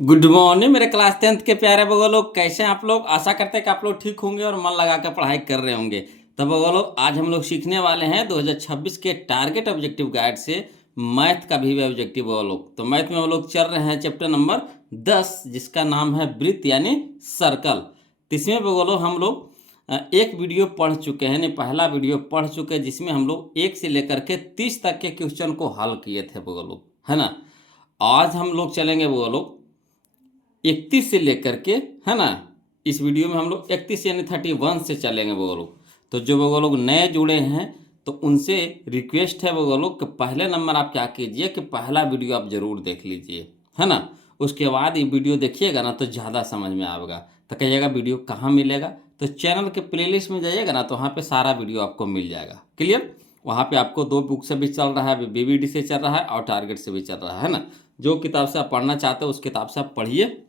Good morning मेरे class 10th के प्यारे बगो लोग, कैसे हैं आप लोग। आशा करते हैं कि आप लोग ठीक होंगे और मन लगा कर पढ़ाई कर रहे होंगे। तो बगो लोग, आज हम लोग सीखने वाले हैं 2026 के टारगेट ऑब्जेक्टिव गाइड से मैथ का भी ऑब्जेक्टिव बगो लोग। तो मैथ में वो लोग चल रहे हैं चैप्टर नंबर 10, जिसका नाम है वृत्त यानी सर्कल। तो इसमें बगो लोग हम लोग एक वीडियो पढ़ चुके हैं, यानी पहला वीडियो पढ़ चुके हैं, जिसमें हम लोग 1 से लेकर के 30 तक के क्वेश्चन को हल किए थे बगो लोग, है ना। आज हम लोग चलेंगे बगो लोग 31 से लेकर के, है ना। इस वीडियो में हम लोग 31 यानी 31 से चलेंगे वो लोग। तो जो वो लोग नए जुड़े हैं तो उनसे रिक्वेस्ट है वो लोग कि पहले नंबर आप क्या कीजिए कि पहला वीडियो आप ज़रूर देख लीजिए, है ना। उसके बाद ये वीडियो देखिएगा ना तो ज़्यादा समझ में आएगा। तो कहिएगा वीडियो कहाँ मिलेगा, तो चैनल के प्लेलिस्ट में जाइएगा ना तो वहाँ पे सारा वीडियो आपको मिल जाएगा। क्लियर। वहाँ पे आपको 2 बुक से भी चल रहा है, बीबीडी से चल रहा है और टारगेट से भी चल रहा है ना। जो किताब से आप पढ़ना चाहते हो उस किताब से आप पढ़िए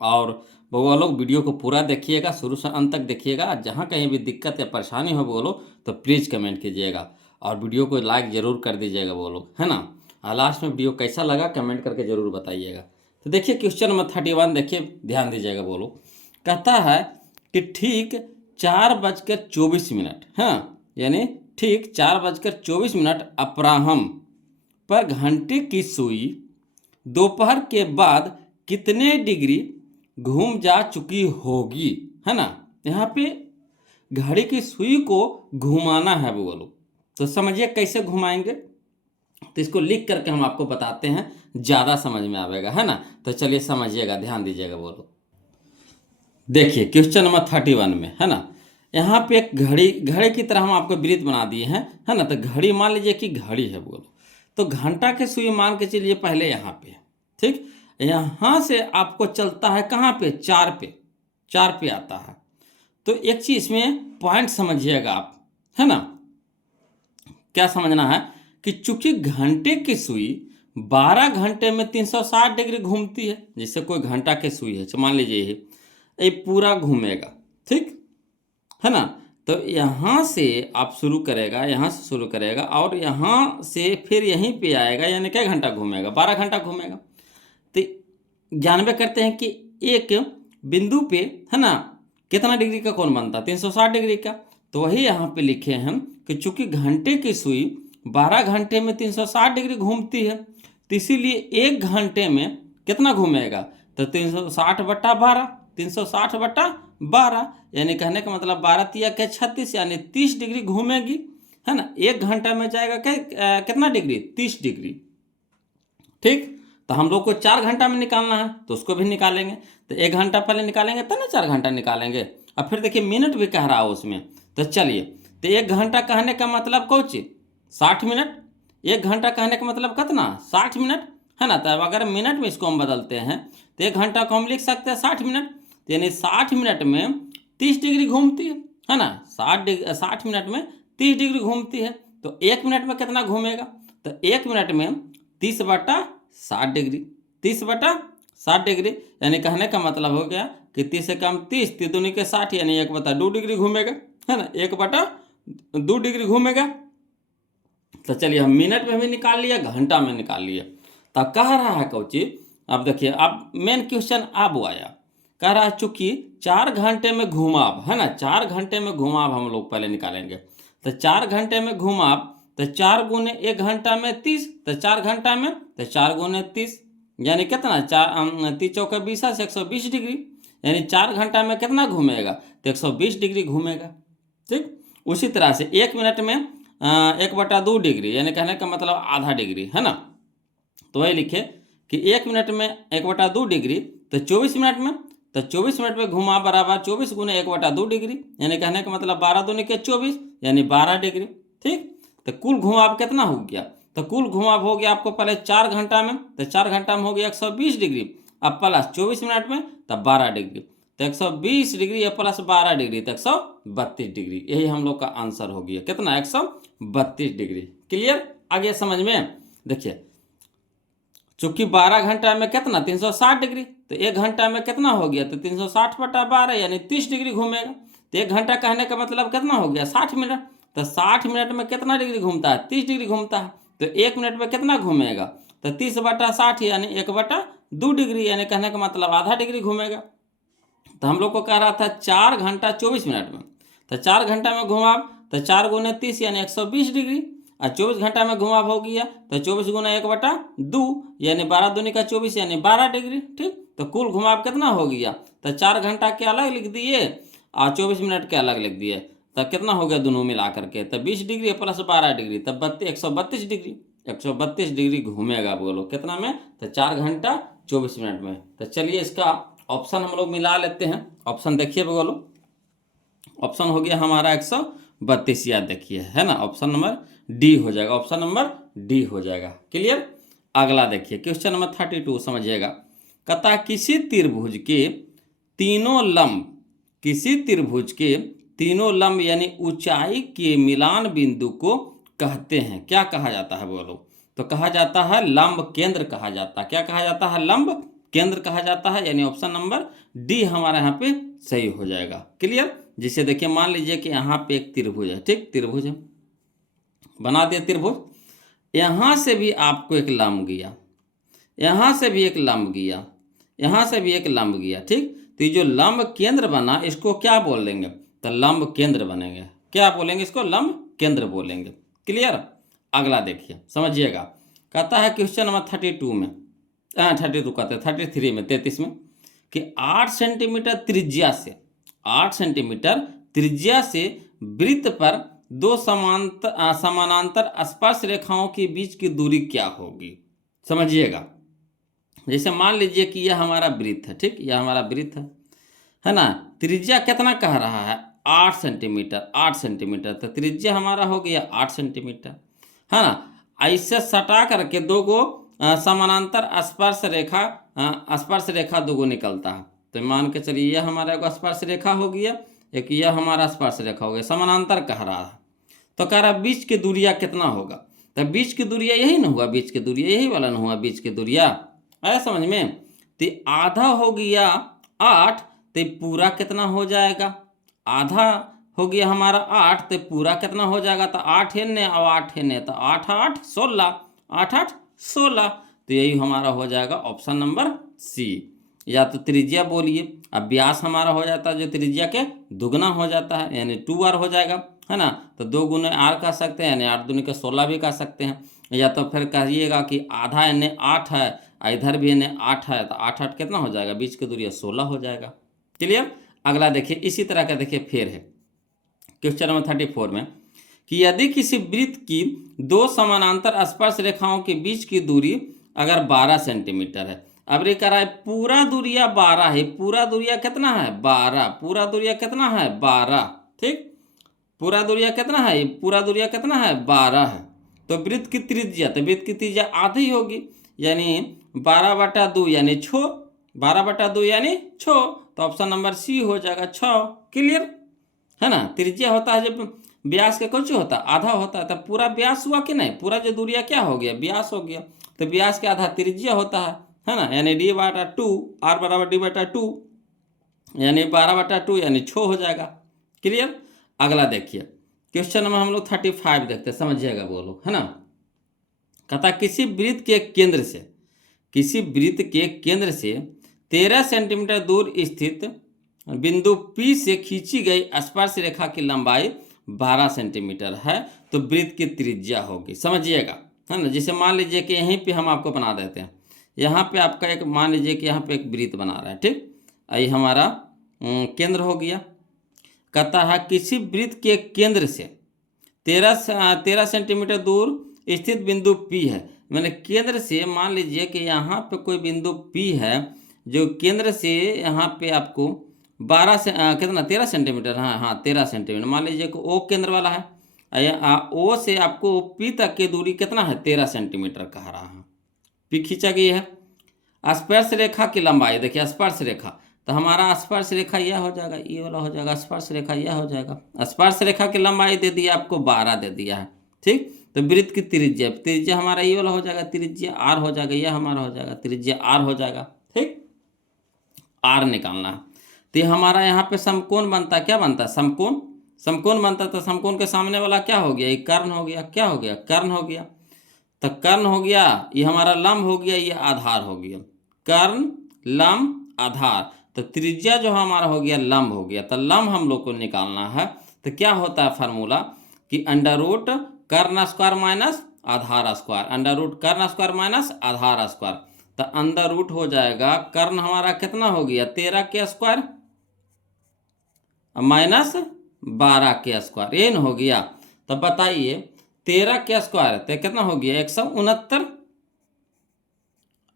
और वो लोग वीडियो को पूरा देखिएगा, शुरू से अंत तक देखिएगा। जहाँ कहीं भी दिक्कत या परेशानी हो वो लोग तो प्लीज़ कमेंट कीजिएगा और वीडियो को लाइक ज़रूर कर दीजिएगा वो लोग, है ना। और लास्ट में वीडियो कैसा लगा कमेंट करके ज़रूर बताइएगा। तो देखिए क्वेश्चन नंबर 31, देखिए ध्यान दीजिएगा वो लोग। कहता है कि ठीक 4:24, हाँ, यानी ठीक 4:24 अपराह्न पर घंटे की सुई दोपहर के बाद कितने डिग्री घूम जा चुकी होगी, है ना। यहाँ पे घड़ी की सुई को घुमाना है वो लोग। तो समझिए कैसे घुमाएंगे, तो इसको लिख करके हम आपको बताते हैं, ज़्यादा समझ में आएगा, है ना। तो चलिए समझिएगा, ध्यान दीजिएगा वो लोग। देखिए क्वेश्चन नंबर 31 में, है ना, यहाँ पे एक घड़ी घड़ी की तरह हम आपको वृत्त बना दिए हैं, है ना। तो घड़ी मान लीजिए कि घड़ी है वो लोग, तो घंटा के सुई मान के चलिए पहले यहाँ पे, ठीक। यहाँ से आपको चलता है कहाँ पे, 4 पे, 4 पे आता है। तो एक चीज़ इसमें पॉइंट समझिएगा आप, है ना। क्या समझना है कि चूंकि घंटे की सुई 12 घंटे में 360 डिग्री घूमती है। जैसे कोई घंटा की सुई है, मान लीजिए ये पूरा घूमेगा, ठीक है ना। तो यहाँ से आप शुरू करेगा, यहाँ से शुरू करेगा और यहाँ से फिर यहीं पे आएगा, यानी क्या घंटा घूमेगा, 12 घंटा घूमेगा। तो जानबे करते हैं कि एक बिंदु पे, है ना, कितना डिग्री का कोण बनता है, 360 डिग्री का। तो वही यहाँ पे लिखे हम कि चूंकि घंटे की सुई 12 घंटे में 360 डिग्री घूमती है, तो इसीलिए 1 घंटे में कितना घूमेगा, तो 360/12, 360/12, यानी कहने का मतलब 12 तिया के 36, यानी 30 डिग्री घूमेगी, है ना। 1 घंटा में जाएगा कितना डिग्री, 30 डिग्री, ठीक। तो हम लोग को 4 घंटा में निकालना है तो उसको भी निकालेंगे। तो 1 घंटा पहले निकालेंगे तब ना 4 घंटा निकालेंगे। अब फिर देखिए मिनट भी कह रहा है उसमें, तो चलिए, तो 1 घंटा कहने का मतलब कौन चीज, 60 मिनट। 1 घंटा कहने का मतलब कितना, 60 मिनट, है ना। तब अगर मिनट में इसको हम बदलते हैं तो 1 घंटा को हम लिख सकते हैं 60 मिनट। तो यानी 60 मिनट में 30 डिग्री घूमती है ना। 60 मिनट में 30 डिग्री घूमती है। तो 1 मिनट में कितना घूमेगा, तो 1 मिनट में 30/60 डिग्री, 30/60 डिग्री, यानी कहने का मतलब हो गया कि 30 से कम 30, 3 दूनी के 60, यानी 1/2 डिग्री घूमेगा, है ना, 1/2 डिग्री घूमेगा। तो चलिए हम मिनट में भी निकाल लिया, घंटा में निकाल लिया। तो कह रहा है कोची, अब देखिए अब मेन क्वेश्चन अब आया। कह रहा है चूंकि 4 घंटे में घुमाव, है ना, 4 घंटे में घुमाव हम लोग पहले निकालेंगे। तो 4 घंटे में घुमाव, तो 4 गुने 1 घंटा में 30, तो 4 घंटा में, तो 4 गुने 30, यानी कितना, 30 चौके 20 से 120 डिग्री, यानी 4 घंटा में कितना घूमेगा, तो 120 डिग्री घूमेगा, ठीक। उसी तरह से 1 मिनट में 1/2 डिग्री, यानी कहने का मतलब आधा डिग्री, है ना। तो वही लिखे कि 1 मिनट में 1/2 डिग्री, तो 24 मिनट में, तो 24 मिनट में घुमा बराबर 24 गुने 1/2 डिग्री, यानी कहने का मतलब 12 दूनी के 24, यानी 12 डिग्री, ठीक। तो कुल घुमाव कितना हो गया, तो कुल घुमाव हो गया आपको पहले 4 घंटा में, तो 4 घंटा में हो गया 120 डिग्री, अब प्लस 24 मिनट में तब 12 डिग्री, तो 120 डिग्री या प्लस 12 डिग्री तो 132 डिग्री। यही हम लोग का आंसर हो गया, कितना, 132 डिग्री। क्लियर, आगे समझ में। देखिए चूंकि 12 घंटा में कितना, 360 डिग्री, तो 1 घंटा में कितना हो गया, तो 360/12, यानी 30 डिग्री घूमेगा। तो 1 घंटा कहने का मतलब कितना हो गया, 60 मिनट। तो 60 मिनट में कितना डिग्री घूमता है, 30 डिग्री घूमता है। तो 1 मिनट में कितना घूमेगा, तो 30/60, यानी 2 डिग्री, यानी कहने का मतलब आधा डिग्री घूमेगा। तो हम लोग को कह रहा था 4 घंटा 24 मिनट में, तो 4 घंटा में घुमाव तो 4 गुने 30 यानी 120 डिग्री, और 24 घंटा में घुमाव हो गया तो 24 गुना 1/2 यानी 12 दूनी का 24 यानी 12 डिग्री। ठीक, तो कुल घुमाव कितना हो गया, तो 4 घंटा के अलग लिख दिए और 24 मिनट के अलग लिख दिए, तो कितना हो गया दोनों मिला करके, तो 20 डिग्री प्लस 12 डिग्री, तब 132 डिग्री। 132 डिग्री घूमेगा, बोलो कितना में, तो 4 घंटा 24 मिनट में। तो चलिए इसका ऑप्शन हम लोग मिला लेते हैं। ऑप्शन देखिए बोलो, ऑप्शन हो गया हमारा 132, याद देखिए, है ना, ऑप्शन नंबर डी हो जाएगा, ऑप्शन नंबर डी हो जाएगा। क्लियर। अगला देखिए क्वेश्चन नंबर 32, समझिएगा। कहता किसी त्रिभुज के तीनों लंब, किसी त्रिभुज के तीनों लंब यानी ऊंचाई के मिलान बिंदु को कहते हैं, क्या कहा जाता है बोलो, तो कहा जाता है लंब केंद्र कहा जाता है। क्या कहा जाता है, लंब केंद्र कहा जाता है, यानी ऑप्शन नंबर डी हमारा यहाँ पे सही हो जाएगा। क्लियर। जिसे देखिए मान लीजिए कि यहाँ पे एक त्रिभुज है, ठीक, त्रिभुज है, बना दिया त्रिभुज, यहाँ से भी आपको एक लंब गया, यहाँ से भी एक लंब गया, यहाँ से भी एक लंब गया। ठीक, तो ये जो लंब केंद्र बना इसको क्या बोल देंगे, तो लंब केंद्र बनेंगे। क्या बोलेंगे इसको, लंब केंद्र बोलेंगे। क्लियर। अगला देखिए समझिएगा। कहता है क्वेश्चन नंबर 32 में, 32 कहते हैं 33 में, 33 में, कि 8 सेंटीमीटर त्रिज्या से, 8 सेंटीमीटर त्रिज्या से वृत्त पर दो समानांतर स्पर्श रेखाओं के बीच की दूरी क्या होगी। समझिएगा, जैसे मान लीजिए कि यह हमारा वृत्त है, ठीक, यह हमारा वृत्त है ना, त्रिज्या कितना कह रहा है, 8 सेंटीमीटर, 8 सेंटीमीटर, तो त्रिज्या हमारा हो गया 8 सेंटीमीटर, है ना। ऐसे सटा करके दो गो समानांतर स्पर्श रेखा दो गो निकलता है, तो मान के चलिए यह हमारा एक स्पर्श रेखा हो गया, एक यह हमारा स्पर्श रेखा हो गया, समानांतर कह रहा है, तो कह रहा बीच की दूरिया कितना होगा, तो बीच की दूरिया यही ना हुआ, बीच की दूरिया यही वाला ना हुआ, बीच की दूरिया आया समझ में। तो आधा हो गया 8, तो पूरा कितना हो जाएगा, आधा हो गया हमारा 8, तो पूरा कितना हो जाएगा, तो 8 एने और 8 एने, तो 8 8 16, 8 8 16, तो यही हमारा हो जाएगा ऑप्शन नंबर सी। या तो त्रिज्या बोलिए, अब व्यास हमारा हो जाता है जो त्रिज्या के दुगना हो जाता है, यानी 2r हो जाएगा, है ना, तो 2 गुने r कह सकते हैं, यानी 8 दूनी के 16 भी कह सकते हैं। या तो फिर कहिएगा कि आधा एने 8 है, इधर भी एने 8 है, तो 8 8 कितना हो जाएगा, बीच की दूरी 16 हो जाएगा। क्लियर। अगला देखिए इसी तरह का देखिए फिर है क्वेश्चन नंबर 34 में, कि यदि किसी वृत्त की दो समानांतर स्पर्श रेखाओं के बीच की दूरी अगर 12 सेंटीमीटर है, अब ये कह रहा है पूरा दूरिया 12 है, पूरा दूरिया कितना है 12, पूरा दूरिया कितना है 12, ठीक, पूरा दूरिया कितना है, पूरा दूरिया कितना है 12 है। तो वृत्त की त्रिज्या, तो वृत्त की त्रिज्या आधी होगी, यानी 12/2 यानी 6, 12/2 यानी 6, तो ऑप्शन नंबर सी हो जाएगा 6। क्लियर, है ना। त्रिज्या होता है जब व्यास के कुछ होता है आधा होता है, तब पूरा व्यास हुआ कि नहीं, पूरा जो दूरिया क्या हो गया व्यास हो गया, तो व्यास के आधा त्रिज्या होता है ना, यानी d/2, r बराबर d/2 यानी 12/2 यानी 6 हो जाएगा। क्लियर। अगला देखिए क्वेश्चन नंबर हम लोग 35 देखते हैं, समझिएगा बोलो, है ना। कहता किसी वृत्त के केंद्र से, किसी वृत्त के केंद्र से 13 सेंटीमीटर दूर स्थित बिंदु P से खींची गई स्पर्श रेखा की लंबाई 12 सेंटीमीटर है, तो वृत्त की त्रिज्या होगी। समझिएगा, है ना। जैसे मान लीजिए कि यहीं पे हम आपको बना देते हैं, यहाँ पे आपका एक मान लीजिए कि यहाँ पे एक वृत्त बना रहा है, ठीक, ये हमारा केंद्र हो गया। कहता है किसी वृत्त के केंद्र से 13 सेंटीमीटर दूर स्थित बिंदु P है, मैंने केंद्र से मान लीजिए कि यहाँ पे कोई बिंदु P है जो केंद्र से यहाँ पे आपको 12 से कितना 13 सेंटीमीटर, हाँ 13 सेंटीमीटर, मान लीजिए कि O केंद्र वाला है, O से आपको P तक की दूरी कितना है 13 सेंटीमीटर कह रहा है, P खींचा गई है। स्पर्श रेखा की लंबाई देखिए, स्पर्श रेखा, तो हमारा स्पर्श रेखा यह हो जाएगा, ये वाला हो जाएगा, स्पर्श रेखा यह हो जाएगा, स्पर्श रेखा की लंबाई दे दिया आपको 12 दे दिया है, ठीक। तो वृत्त की त्रिज्या, त्रिज्या हमारा ये वाला हो जाएगा, त्रिज्या r हो जाएगा, यह हमारा हो जाएगा त्रिज्या r हो जाएगा, ठीक, r निकालना है। तो ये हमारा यहाँ पे समकोण बनता है, क्या बनता है समकोण, समकोण बनता है, तो समकोण के सामने वाला क्या हो गया, ये कर्ण हो गया, क्या हो गया कर्ण हो गया, तो कर्ण हो गया, ये हमारा लंब हो गया, ये आधार हो गया। कर्ण, लंब, आधार। तो त्रिज्या जो हमारा हो गया लंब हो गया, तो लंब हम लोग को निकालना है। तो क्या होता है फार्मूला कि अंडर रूट कर्ण स्क्वायर माइनस आधार स्क्वायर, अंडर रूट कर्ण स्क्वायर माइनस आधार स्क्वायर। तो अंडर रूट हो जाएगा कर्ण हमारा कितना हो गया 13 के स्क्वायर माइनस 12 के स्क्वायर, ये न हो गया। तो बताइए 13 के स्क्वायर तो कितना हो गया 169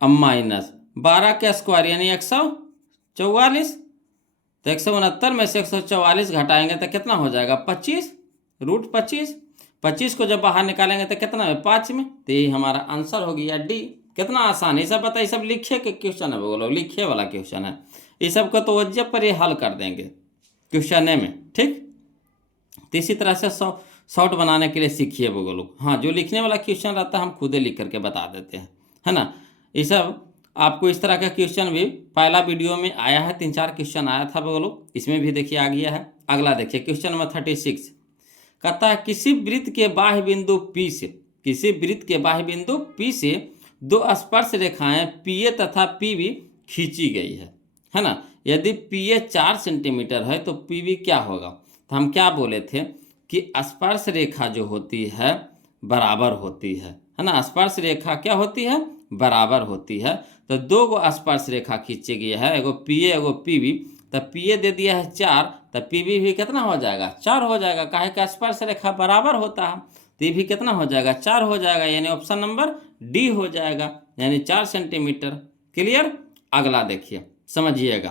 माइनस 12 के स्क्वायर यानी 144। तो 169 में से 144 घटाएंगे तो कितना हो जाएगा 25 रूट 25। 25 को जब बाहर निकालेंगे तो कितना है 5 में। तो ये हमारा आंसर हो गया डी। कितना आसान है, ये सब बताइए, सब लिखे के क्वेश्चन है, बोलो लिखे वाला क्वेश्चन है। ये सब को तो वजह पर ये हल कर देंगे क्वेश्चन में, ठीक। तो इसी तरह से शॉर्ट बनाने के लिए सीखिए वो लोग। हाँ, जो लिखने वाला क्वेश्चन रहता है हम खुद ही लिख करके बता देते हैं, है ना। ये सब आपको इस तरह का क्वेश्चन भी पहला वीडियो में आया है, 3-4 क्वेश्चन आया था वो लोग, इसमें भी देखिए आ गया है। अगला देखिए क्वेश्चन नंबर 36 कहता है किसी वृत्त के बाह्य बिंदु P से, किसी वृत्त के बाह्य बिंदु P से दो स्पर्श रेखाएं PA तथा PB खींची गई है ना। यदि PA 4 सेंटीमीटर है तो PB क्या होगा। तो हम क्या बोले थे कि स्पर्श रेखा जो होती है बराबर होती है ना। स्पर्श रेखा क्या होती है बराबर होती है। तो दो गो स्पर्श रेखा खींची गई है, एगो PA एगो PB। तो PA दे दिया है 4, तो PB भी कितना हो जाएगा 4 हो जाएगा, काहे का स्पर्श रेखा बराबर होता है। तो ये भी कितना हो जाएगा 4 हो जाएगा, यानी ऑप्शन नंबर डी हो जाएगा, यानी 4 सेंटीमीटर। क्लियर। अगला देखिए समझिएगा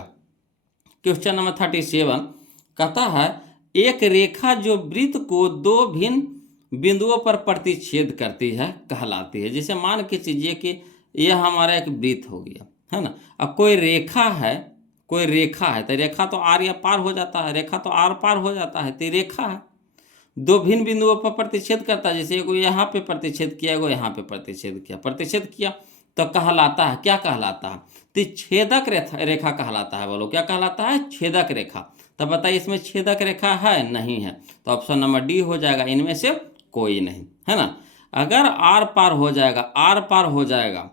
क्वेश्चन नंबर 37 कहता है एक रेखा जो वृत्त को दो भिन्न बिंदुओं पर प्रतिच्छेद करती है कहलाती है। जैसे मान के चीजिए कि यह हमारा एक वृत्त हो गया, है ना। अब कोई रेखा है, कोई रेखा है, तो रेखा तो आर या पार हो जाता है, रेखा तो आर पार हो जाता है, तो रेखा है दो भिन्न बिंदुओं पर प्रतिच्छेद करता है। जैसे एगो यहाँ पे प्रतिच्छेद किया, एगो यहाँ पे प्रतिच्छेद किया, प्रतिच्छेद किया तो कहलाता है, क्या कहलाता है तो छेदक रेखा कहलाता है। बोलो क्या कहलाता है छेदक रेखा। तब बताइए इसमें छेदक रेखा है नहीं है, तो ऑप्शन नंबर डी हो जाएगा, इनमें से कोई नहीं, है ना। अगर आर पार हो जाएगा, आर पार हो जाएगा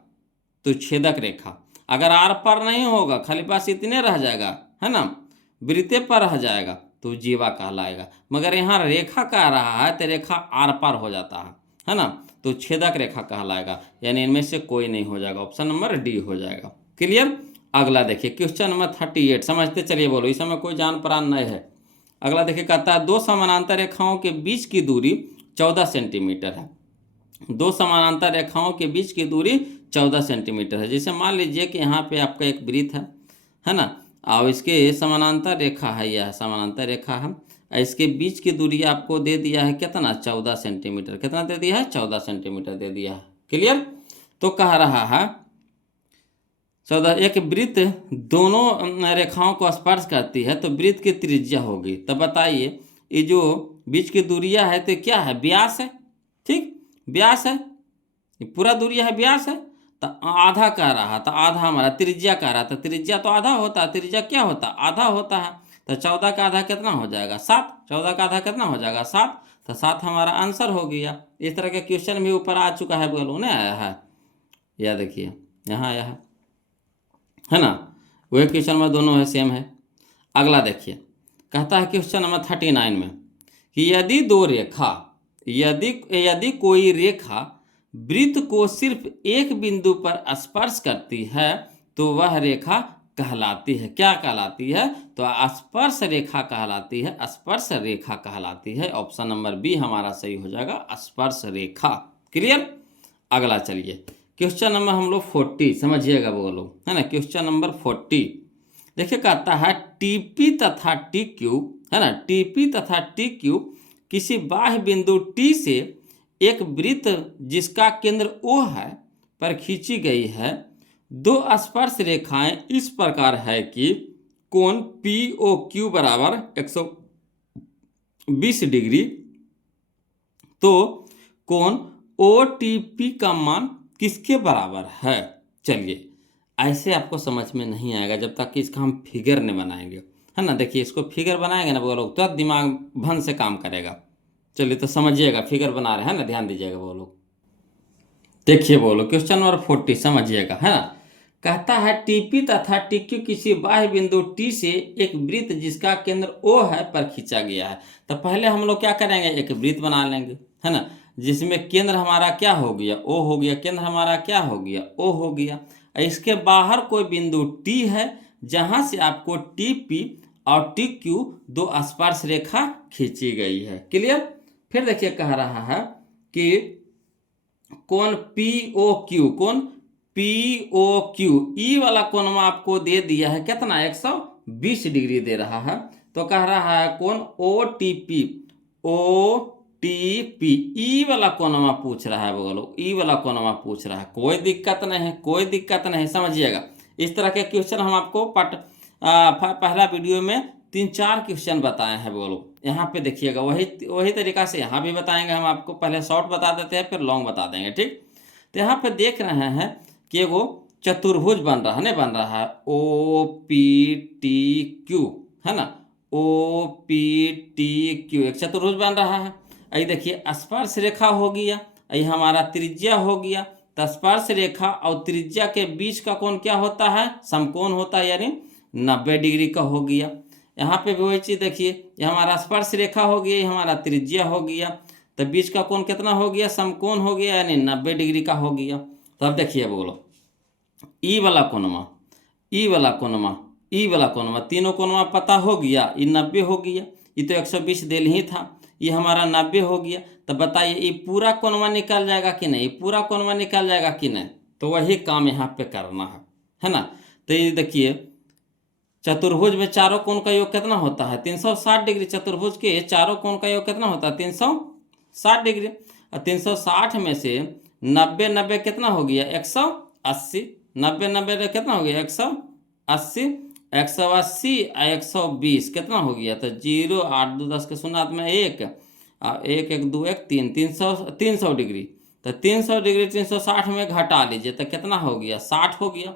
तो छेदक रेखा, अगर आर पार नहीं होगा खाली पास इतने रह जाएगा, है ना, वृत्ते पर रह जाएगा तो जीवा कहलाएगा। मगर यहाँ रेखा कह रहा है तो रेखा आर पार हो जाता है ना, तो छेदक रेखा कहलाएगा, यानी इनमें से कोई नहीं हो जाएगा, ऑप्शन नंबर डी हो जाएगा। क्लियर। अगला देखिए क्वेश्चन नंबर 38 समझते चलिए, बोलो इस समय कोई जान परान नहीं है। अगला देखिए कहता है दो समानांतर रेखाओं के बीच की दूरी 14 सेंटीमीटर है। दो समानांतर रेखाओं के बीच की दूरी 14 सेंटीमीटर है। जैसे मान लीजिए कि यहाँ पे आपका एक वृत्त है ना, और इसके समानांतर रेखा है, यह समानांतर रेखा है, इसके बीच की दूरी आपको दे दिया है कितना 14 सेंटीमीटर। कितना दे दिया है 14 सेंटीमीटर दे दिया है। क्लियर। तो कह रहा है 14, एक वृत्त दोनों रेखाओं को स्पर्श करती है तो वृत्त की त्रिज्या होगी। तब बताइए ये जो बीच की दूरिया है तो क्या है व्यास है, ठीक, व्यास है, ये पूरा दूरिया है व्यास है। तो आधा कह रहा था, आधा हमारा त्रिज्या कह रहा था, त्रिज्या तो आधा होता है, त्रिज्या क्या होता है आधा होता है। तो 14 का आधा कितना हो जाएगा 7, 14 का आधा कितना हो जाएगा 7, तो 7 हमारा आंसर हो गया। इस तरह के क्वेश्चन भी ऊपर आ चुका है, बोलो नहीं आया है, यह देखिए यहाँ आया है ना, वही क्वेश्चन में दोनों है सेम है। अगला देखिए कहता है क्वेश्चन नंबर 39 में कि यदि दो रेखा, यदि कोई रेखा वृत्त को सिर्फ एक बिंदु पर स्पर्श करती है तो वह रेखा कहलाती है, क्या कहलाती है तो स्पर्श रेखा कहलाती है, स्पर्श रेखा कहलाती है। ऑप्शन नंबर बी हमारा सही हो जाएगा, स्पर्श रेखा। क्लियर। अगला चलिए क्वेश्चन नंबर हम लोग 40 समझिएगा बोलो, है ना। क्वेश्चन नंबर 40 देखिए कहता है टीपी तथा टी क्यूब, है ना, टीपी तथा टी क्यूब किसी बाह्य बिंदु टी से एक वृत्त जिसका केंद्र O है पर खींची गई है। दो स्पर्श रेखाएं इस प्रकार है कि कोण POQ बराबर 120 डिग्री, तो कोण OTP का मान किसके बराबर है। चलिए ऐसे आपको समझ में नहीं आएगा जब तक कि इसका हम फिगर नहीं बनाएंगे, है ना। देखिए इसको फिगर बनाएंगे ना वो लोग तो दिमाग भन से काम करेगा। चलिए तो समझिएगा, फिगर बना रहे हैं ना, ध्यान दीजिएगा वो लोग। देखिए बोलो क्वेश्चन नंबर 40 समझिएगा, है ना। कहता है टीपी तथा टीक्यू किसी बाह्य बिंदु टी से एक वृत्त जिसका केंद्र ओ है पर खींचा गया है। तो पहले हम लोग क्या करेंगे, एक वृत्त बना लेंगे, है ना, जिसमें केंद्र हमारा क्या हो गया, ओ हो गया, केंद्र हमारा क्या हो गया, ओ हो गया। इसके बाहर कोई बिंदु टी है जहां से आपको टीपी और टीक्यू दो स्पर्श रेखा खींची गई है। क्लियर। फिर देखिए कह रहा है कि कोण POQ, कोण POQ ई वाला कोण आपको दे दिया है कितना, 120 डिग्री दे रहा है। तो कह रहा है कोण OTP, OTP ई वाला कोण पूछ रहा है, बोलो ई वाला कोण पूछ रहा है। कोई दिक्कत नहीं है, कोई दिक्कत नहीं, समझिएगा। इस तरह के क्वेश्चन हम आपको पहला वीडियो में 3-4 क्वेश्चन बताए हैं। बोलो यहाँ पे देखिएगा, वही तरीका से यहाँ भी बताएंगे हम आपको। पहले शॉर्ट बता देते हैं, फिर लॉन्ग बता देंगे, ठीक। तो यहाँ पे देख रहे हैं कि वो चतुर्भुज बन रहा है, नहीं बन रहा है, OPTQ, है ना, OPTQ एक चतुर्भुज बन रहा है। ये देखिए स्पर्श रेखा हो गया, ये हमारा त्रिज्या हो गया। तो स्पर्श रेखा और त्रिज्या के बीच का कोण क्या होता है, समकोण होता है, यानी 90 डिग्री का हो गया। यहाँ पे भी वही चीज़ देखिए, ये हमारा स्पर्श रेखा हो गया, ये हमारा त्रिज्या हो गया। तो बीच का कोण कितना हो गया, समकोण हो गया, यानी 90 डिग्री का हो गया। तो अब देखिए बोलो ई वाला कोणमा, ई वाला कोणमा, ई वाला कोणमा, तीनों कोणमा पता हो गया। ये 90 हो गया, ये तो 120 दिल ही था, ये हमारा 90 हो गया। तो बताइए ये पूरा कोणमा निकल जाएगा कि नहीं, पूरा कोणमा निकल जाएगा कि नहीं। तो वही काम यहाँ पे करना है ना। तो ये देखिए चतुर्भुज में चारों कोण का योग कितना होता है, 360 डिग्री। चतुर्भुज के चारों कोण का योग कितना होता है, 360 डिग्री। और 360 में से 90 90 कितना हो गया, 180। 90 90 कितना हो गया, 180। 180 और 120 कितना हो गया, तो 0 8 2 10 के 0 में 1 और 1 1 2 1 3, 300 डिग्री। तो 300 डिग्री 360 में घटा लीजिए तो कितना हो गया, 60 हो गया।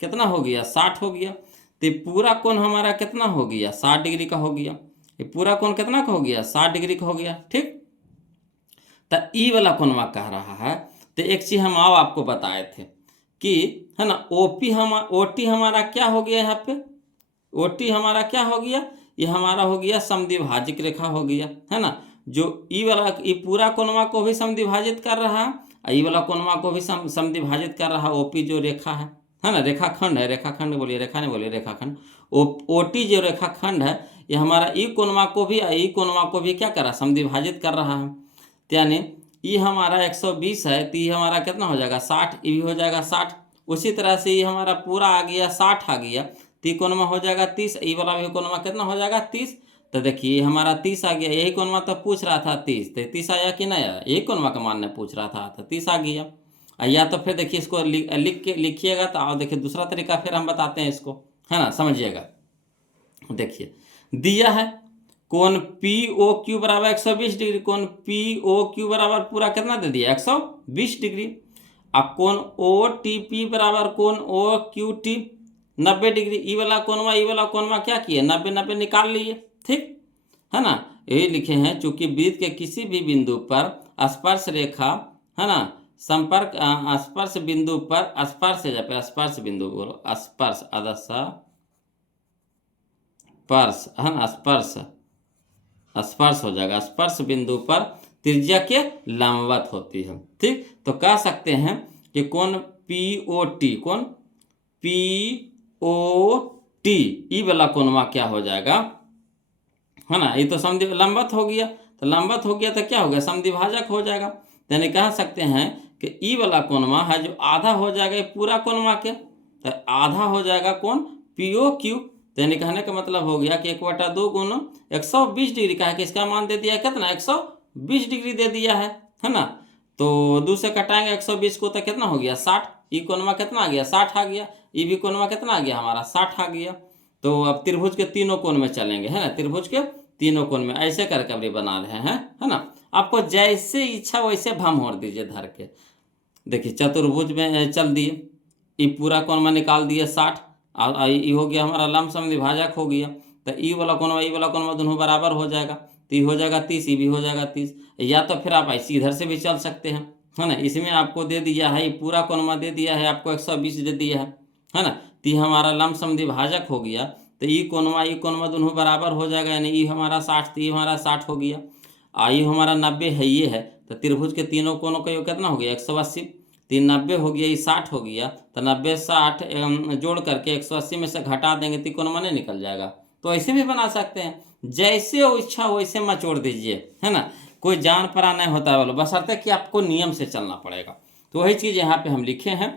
कितना हो गया, 60 हो गया। तो पूरा कोण हमारा कितना हो गया, 60 डिग्री का हो गया। ये पूरा कोण कितना का हो गया, 60 डिग्री का हो गया, ठीक। तो ई वाला कोणवा कह रहा है। तो एक चीज हम आपको बताए थे कि, है ना, OT हमारा क्या हो गया, यहाँ पे OT हमारा क्या हो गया, ये हमारा हो गया समद्विभाजक रेखा हो गया, है ना। जो ई वाला ई पूरा कोणवा को भी समद्विभाजित कर रहा है, ई वाला कोणवा को भी समद्विभाजित कर रहा है। OP जो रेखा है ना, रेखाखंड है, रेखाखंड बोलिए, रेखा नहीं बोलिए, रेखाखंड। OT जो रेखाखंड है, ये हमारा ई कोणवा को भी को भी क्या कर रहा है, समद्विभाजित कर रहा है। यानी ये हमारा 120 है, तो ये हमारा कितना हो जाएगा, 60, ये भी हो जाएगा 60। उसी तरह से ये हमारा पूरा आ गया 60 आ गया, तो कोणमा हो जाएगा 30। ये वाला भी कोणमा कितना हो जाएगा, 30। तो देखिए ये हमारा 30 आ गया। यही कोणमा तो पूछ रहा था 30, तो 30 आया कि नहीं आया, यही कोणमा का मान पूछ रहा था, तो 30 आ गया। या तो फिर देखिए इसको लिखिएगा। तो आओ देखिए दूसरा तरीका फिर हम बताते हैं इसको, है ना, समझिएगा। देखिए दिया है कोण POQ बराबर 120 डिग्री, कोण POQ बराबर पूरा कितना दे दिया, 120 डिग्री। अब कोण OTP बराबर कोण OQT 90 डिग्री। ई वाला कोणवा क्या किए, 90 90 निकाल लिए, ठीक है ना। यही लिखे हैं, चूंकि वृत्त के किसी भी बिंदु पर स्पर्श रेखा, है ना, संपर्क स्पर्श बिंदु पर स्पर्श बिंदु बोलो, स्पर्श स्पर्श, है ना, स्पर्श हो जाएगा। स्पर्श बिंदु पर त्रिज्या के लंबवत होती है, ठीक। तो कह सकते हैं कि कोण POT, कोण POT ई वाला कोणवा क्या हो जाएगा, है ना। ये तो लंबवत हो गया, तो लंबवत हो गया तो क्या हो गया, समद्विभाजक हो जाएगा। यानी कह सकते हैं कि ई वाला कोणवा है जो आधा हो जाएगा ये पूरा कोणवा के, तो आधा हो जाएगा कोण POQ। तो यानी कहने का मतलब हो गया कि 1/2 गुना 120 डिग्री का है, कि इसका मान दे दिया है कितना, 120 डिग्री दे दिया है ना। तो 2 से कटाएंगे 120 को, तो कितना हो गया, 60। ई कोणवा कितना आ गया, 60 आ गया। ई भी कोणवा कितना आ गया, हमारा 60 आ गया। तो अब त्रिभुज के तीनों कोण में चलेंगे, है ना, त्रिभुज के तीनों कोण में ऐसे करके अभी बना रहे हैं, है ना। आपको जैसे इच्छा वैसे भमोड़ दीजिए धर के। देखिए चतुर्भुज में चल दिए, ई पूरा कोण में निकाल दिए 60, और ये हो गया हमारा लंब समद्विभाजक हो गया। तो ई वाला कोण दोनों बराबर हो जाएगा, तो ये हो जाएगा 30, ये भी हो जाएगा 30। या तो फिर आप ऐसे इधर से भी चल सकते हैं, है ना। इसमें आपको दे दिया है, ये पूरा कोण दे दिया है आपको 120 दे दिया है, है ना। तो ये हमारा लमसम द्विभाजक हो गया। तो ई कोणवा दोनों बराबर हो जाएगा, यानी ई हमारा 60, तो ये हमारा 60 हो गया। आई हमारा 90 है, ये है। तो त्रिभुज के तीनों कोनों का योग कितना हो गया 180। 390 हो गया, ये 60 हो गया। तो 90 60 जोड़ करके 180 में से घटा देंगे तो कोनवा नहीं निकल जाएगा। तो ऐसे भी बना सकते हैं, जैसे इच्छा वैसे मचोड़ दीजिए, है ना। कोई जान परा नहीं होता है बोलो, बशर्ते कि आपको नियम से चलना पड़ेगा। तो वही चीज़ यहाँ पे हम लिखे हैं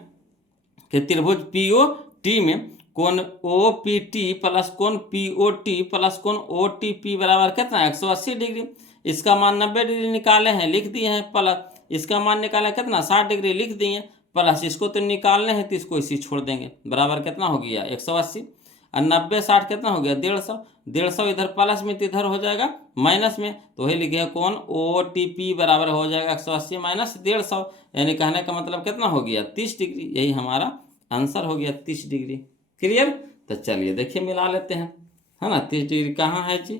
कि त्रिभुज POT में कोण OPT प्लस कोण POT प्लस कोण OTP बराबर कितना 180 डिग्री। इसका मान 90 डिग्री निकाले हैं, लिख दिए हैं। प्लस इसका मान निकाला कितना 60 डिग्री, लिख दिए। प्लस इसको तो निकालने हैं, तो इसको इसी छोड़ देंगे। बराबर कितना हो गया 180, और 90 60 कितना हो गया 150। 150 इधर प्लस में तो इधर हो जाएगा माइनस में। तो वही लिखे कोण OTP बराबर हो जाएगा 180 माइनस 150, यानी कहने का मतलब कितना हो गया 30 डिग्री। यही हमारा आंसर हो गया 30 डिग्री। क्लियर। तो चलिए देखिए मिला लेते हैं, है ना। 30 डिग्री कहाँ है जी,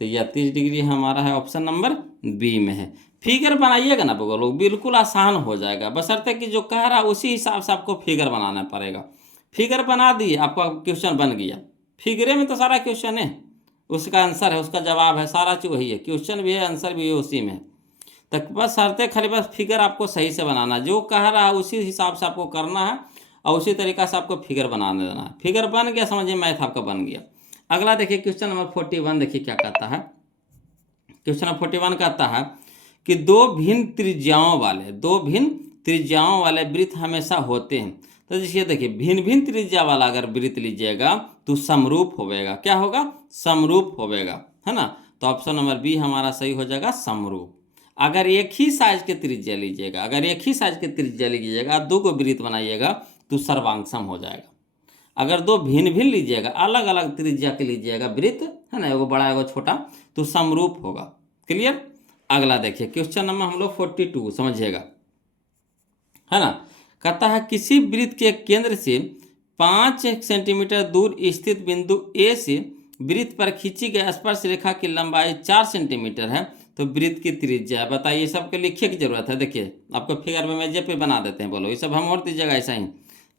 तो यह 30 डिग्री हमारा है ऑप्शन नंबर बी में है। फिगर बनाइएगा ना लोग, बिल्कुल आसान हो जाएगा, बशर्ते कि जो कह रहा है उसी हिसाब से आपको फिगर बनाना पड़ेगा। फिगर बना दिए, आपका क्वेश्चन बन गया। फिगरे में तो सारा क्वेश्चन है, उसका आंसर है, उसका जवाब है, सारा चीज़ वही है। क्वेश्चन भी है, आंसर भी है, उसी में है। तो बस शर्तें खाली बस फिगर आपको सही से बनाना, जो कह रहा है उसी हिसाब से आपको करना है, और उसी तरीक़ा से आपको फिगर बनाने देना है। फिगर बन गया, समझिए मैथ आपका बन गया। अगला देखिए क्वेश्चन नंबर 41, देखिए क्या कहता है। क्वेश्चन नंबर 41 कहता है कि दो भिन्न त्रिज्याओं वाले वृत्त हमेशा होते हैं। तो जैसे देखिए भिन्न भिन्न त्रिज्या वाला अगर वृत्त लीजिएगा तो समरूप होवेगा। क्या होगा, समरूप होवेगा, है ना। तो ऑप्शन नंबर बी हमारा सही हो जाएगा, समरूप। अगर एक ही साइज के त्रिज्या लीजिएगा, दो को वृत्त बनाइएगा तो सर्वांगसम हो जाएगा। अगर दो भिन्न भिन्न लीजिएगा, अलग अलग त्रिज्या के लीजिएगा वृत्त, है ना, एगो बड़ा एगो छोटा, तो समरूप होगा। क्लियर। अगला देखिए क्वेश्चन नंबर हम लोग 42 समझिएगा, है ना। कहता है किसी वृत्त के केंद्र से 5 सेंटीमीटर दूर स्थित बिंदु ए से वृत्त पर खींची गई स्पर्श रेखा की लंबाई 4 सेंटीमीटर है, तो वृत्त की त्रिज्या बताइए। सबके लिखने की जरूरत है। देखिए आपको फिगर में मेजे पे बना देते हैं, बोलो ये सब हम और दीजिएगा ऐसा ही।